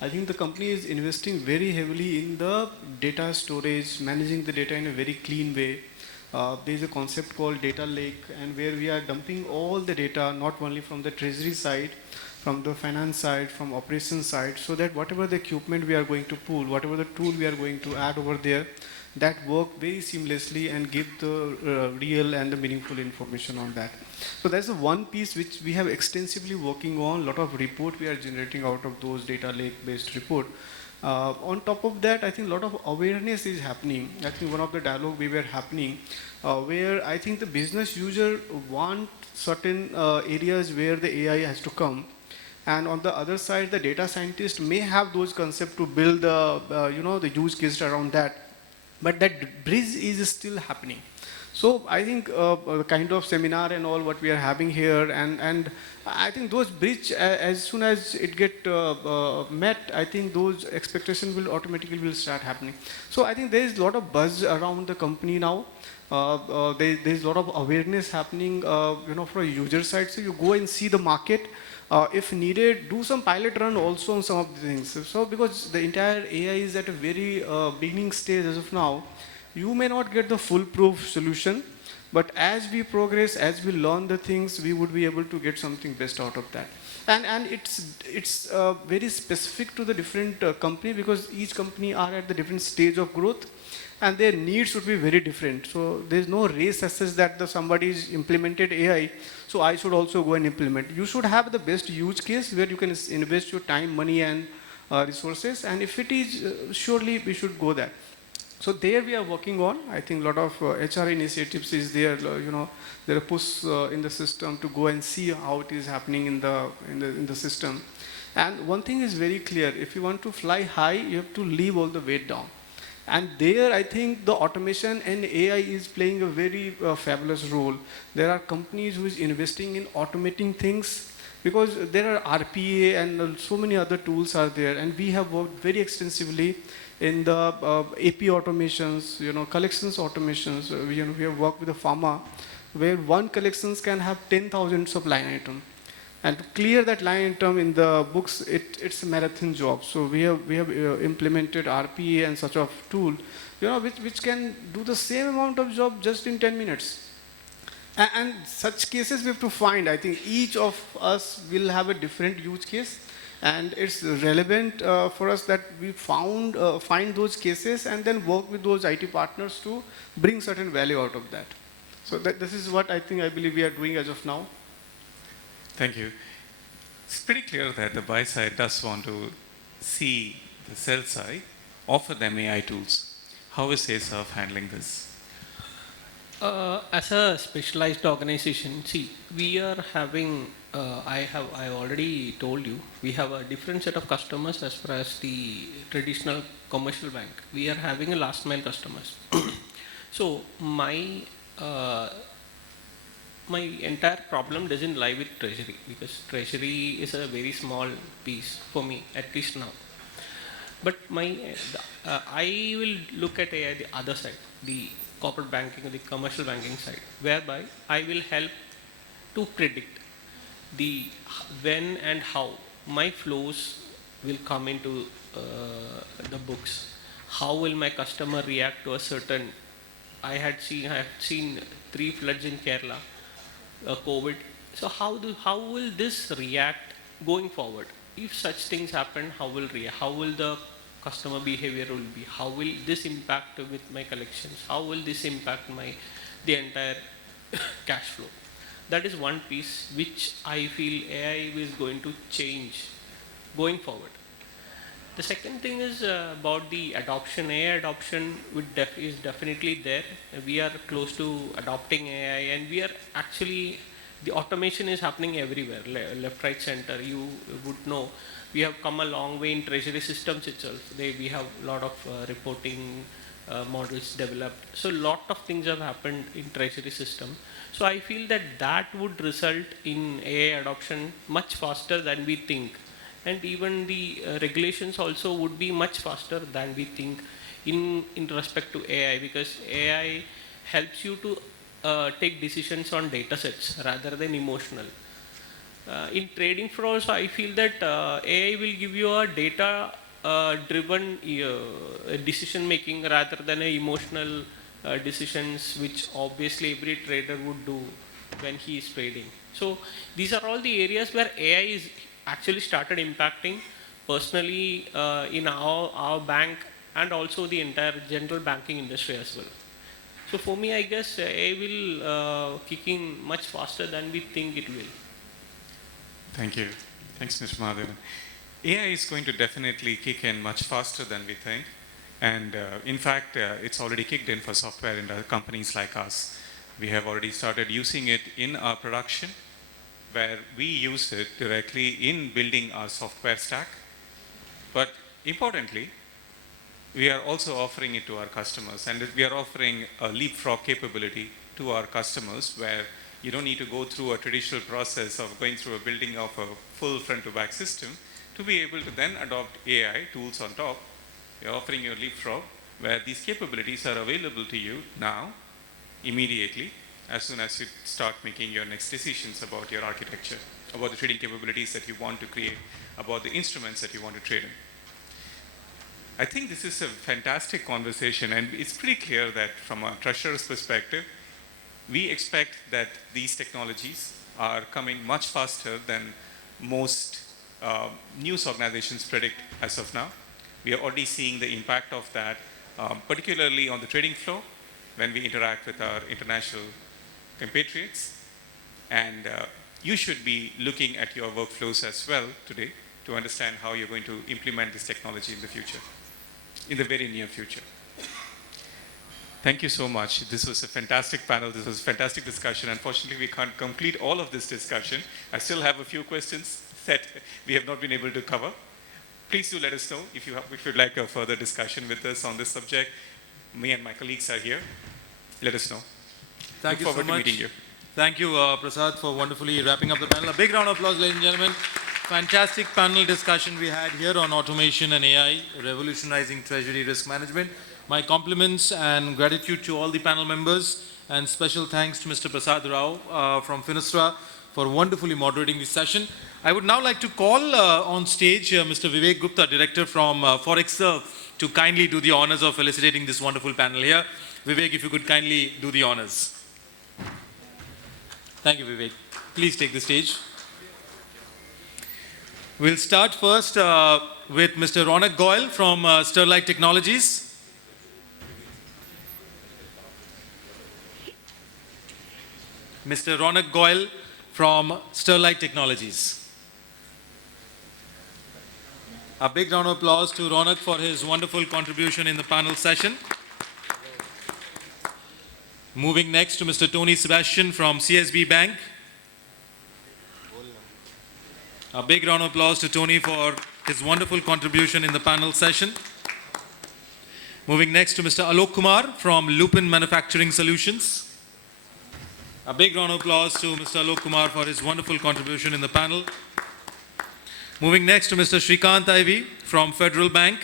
I think the company is investing very heavily in the data storage, managing the data in a very clean way. There is a concept called data lake, and where we are dumping all the data, not only from the treasury side, from the finance side, from operations side, so that whatever the equipment we are going to pool, whatever the tool we are going to add over there, that work very seamlessly and give the real and the meaningful information on that. So that's the one piece which we have extensively working on. A lot of report we are generating out of those data lake based report. On top of that, I think a lot of awareness is happening. I think one of the dialogue we were happening where I think the business user want certain areas where the AI has to come. And on the other side, the data scientist may have those concepts to build the, the use case around that. But that bridge is still happening. So I think the kind of seminar and all what we are having here, and I think those bridge, as soon as it get met, I think those expectations will automatically start happening. So I think there is a lot of buzz around the company now. There is a lot of awareness happening, from a user side. So you go and see the market. If needed, do some pilot run also on some of the things. So because the entire AI is at a very beginning stage as of now, you may not get the foolproof solution, but as we progress, as we learn the things, we would be able to get something best out of that. And it's very specific to the different company, because each company are at the different stage of growth, and their needs would be very different. So there's no race as such that somebody's implemented AI, so I should also go and implement. You should have the best use case where you can invest your time, money, and resources. And if it is, surely we should go there. So there we are working on. I think a lot of HR initiatives is there. There are push in the system to go and see how it is happening in the system. And one thing is very clear: if you want to fly high, you have to leave all the weight down. And there, I think the automation and AI is playing a very fabulous role. There are companies who is investing in automating things, because there are RPA and so many other tools are there. And we have worked very extensively in the AP automations, collections automations. We have worked with a pharma where one collections can have 10,000 of line item. And to clear that line item in the books, it's a marathon job. So we have implemented RPA and such of tool, which can do the same amount of job just in 10 minutes. And such cases we have to find. I think each of us will have a different use case, and it's relevant for us that we find those cases and then work with those IT partners to bring certain value out of that. So this is what I believe we are doing as of now. Thank you. It's pretty clear that the buy side does want to see the sell side offer them AI tools. How is ESAF handling this? As a specialized organization, see, we are having, I already told you, we have a different set of customers as far as the traditional commercial bank. We are having a last mile customers. So my entire problem doesn't lie with Treasury, because Treasury is a very small piece for me, at least now. But I will look at AI, the other side, the corporate banking or the commercial banking side, whereby I will help to predict the when and how my flows will come into the books. How will my customer react to a certain, I have seen 3 floods in Kerala, COVID. So how will this react going forward? If such things happen, how will the customer behavior will be? How will this impact with my collections? How will this impact the entire cash flow? That is one piece which I feel AI is going to change going forward. The second thing is about the adoption. AI adoption is definitely there. We are close to adopting AI, and we are actually, the automation is happening everywhere, left, right, center. You would know we have come a long way in Treasury systems itself. We have a lot of reporting models developed. So a lot of things have happened in Treasury system. So I feel that would result in AI adoption much faster than we think. And even the regulations also would be much faster than we think in respect to AI, because AI helps you to take decisions on data sets rather than emotional. In trading floor also, I feel that AI will give you a data driven decision making rather than emotional decisions, which obviously every trader would do when he is trading. So these are all the areas where AI is actually started impacting. Personally, in our bank, and also the entire general banking industry as well. So for me, I guess AI will kick in much faster than we think it will. Thank you. Thanks, Mr. Mahadevan. AI is going to definitely kick in much faster than we think. And in fact, it's already kicked in for software in companies like us. We have already started using it in our production, where we use it directly in building our software stack. But importantly, we are also offering it to our customers, and we are offering a leapfrog capability to our customers where you don't need to go through a traditional process of going through a building of a full front-to-back system to be able to then adopt AI tools on top. We are offering you a leapfrog where these capabilities are available to you now, immediately, as soon as you start making your next decisions about your architecture, about the trading capabilities that you want to create, about the instruments that you want to trade in. I think this is a fantastic conversation, and it's pretty clear that from a treasurer's perspective, we expect that these technologies are coming much faster than most news organizations predict as of now. We are already seeing the impact of that, particularly on the trading floor when we interact with our international compatriots. And you should be looking at your workflows as well today to understand how you're going to implement this technology in the future, in the very near future. Thank you so much. This was a fantastic panel. This was a fantastic discussion. Unfortunately, we can't complete all of this discussion. I still have a few questions that we have not been able to cover. Please do let us know if you'd like a further discussion with us on this subject. Me and my colleagues are here. Let us know. Thank you Look so forward much. to meeting you. Thank you, Prasad, for wonderfully wrapping up the panel. A big round of applause, ladies and gentlemen. Fantastic panel discussion we had here on automation and AI, revolutionizing treasury risk management. My compliments and gratitude to all the panel members, and special thanks to Mr. Prasad Rao from Finastra for wonderfully moderating this session. I would now like to call on stage Mr. Vivek Gupta, Director from Forex, to kindly do the honors of felicitating this wonderful panel here. Vivek, if you could kindly do the honors. Thank you, Vivek. Please take the stage. We'll start first with Mr. Ronak Goyal from Sterlite Technologies. Mr. Ronak Goyal from Sterlite Technologies. A big round of applause to Ronak for his wonderful contribution in the panel session. Moving next to Mr. Tony Sebastian from CSB Bank. A big round of applause to Tony for his wonderful contribution in the panel session. Moving next to Mr. Alok Kumar from Lupin Manufacturing Solutions. A big round of applause to Mr. Alok Kumar for his wonderful contribution in the panel. Moving next to Mr. Sreekanth IV from Federal Bank.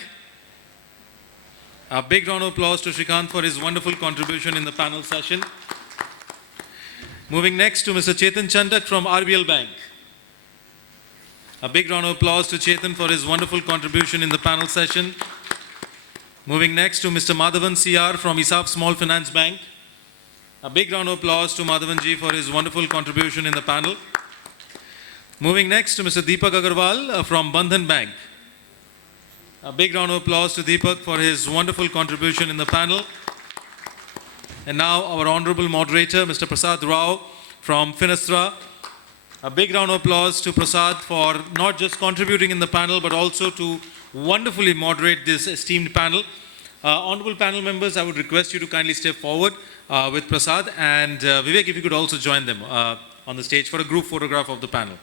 A big round of applause to Sreekanth for his wonderful contribution in the panel session. Moving next to Mr. Chetan Chandak from RBL Bank. A big round of applause to Chetan for his wonderful contribution in the panel session. Moving next to Mr. Mahadevan CR from ESAF Small Finance Bank. A big round of applause to Mahadevan ji for his wonderful contribution in the panel. Moving next to Mr. Deepak Agarwal from Bandhan Bank. A big round of applause to Deepak for his wonderful contribution in the panel. And now our honorable moderator, Mr. Prasad Rao from Finastra. A big round of applause to Prasad for not just contributing in the panel, but also to wonderfully moderate this esteemed panel. Honorable panel members, I would request you to kindly step forward with Prasad, and Vivek, if you could also join them on the stage for a group photograph of the panel.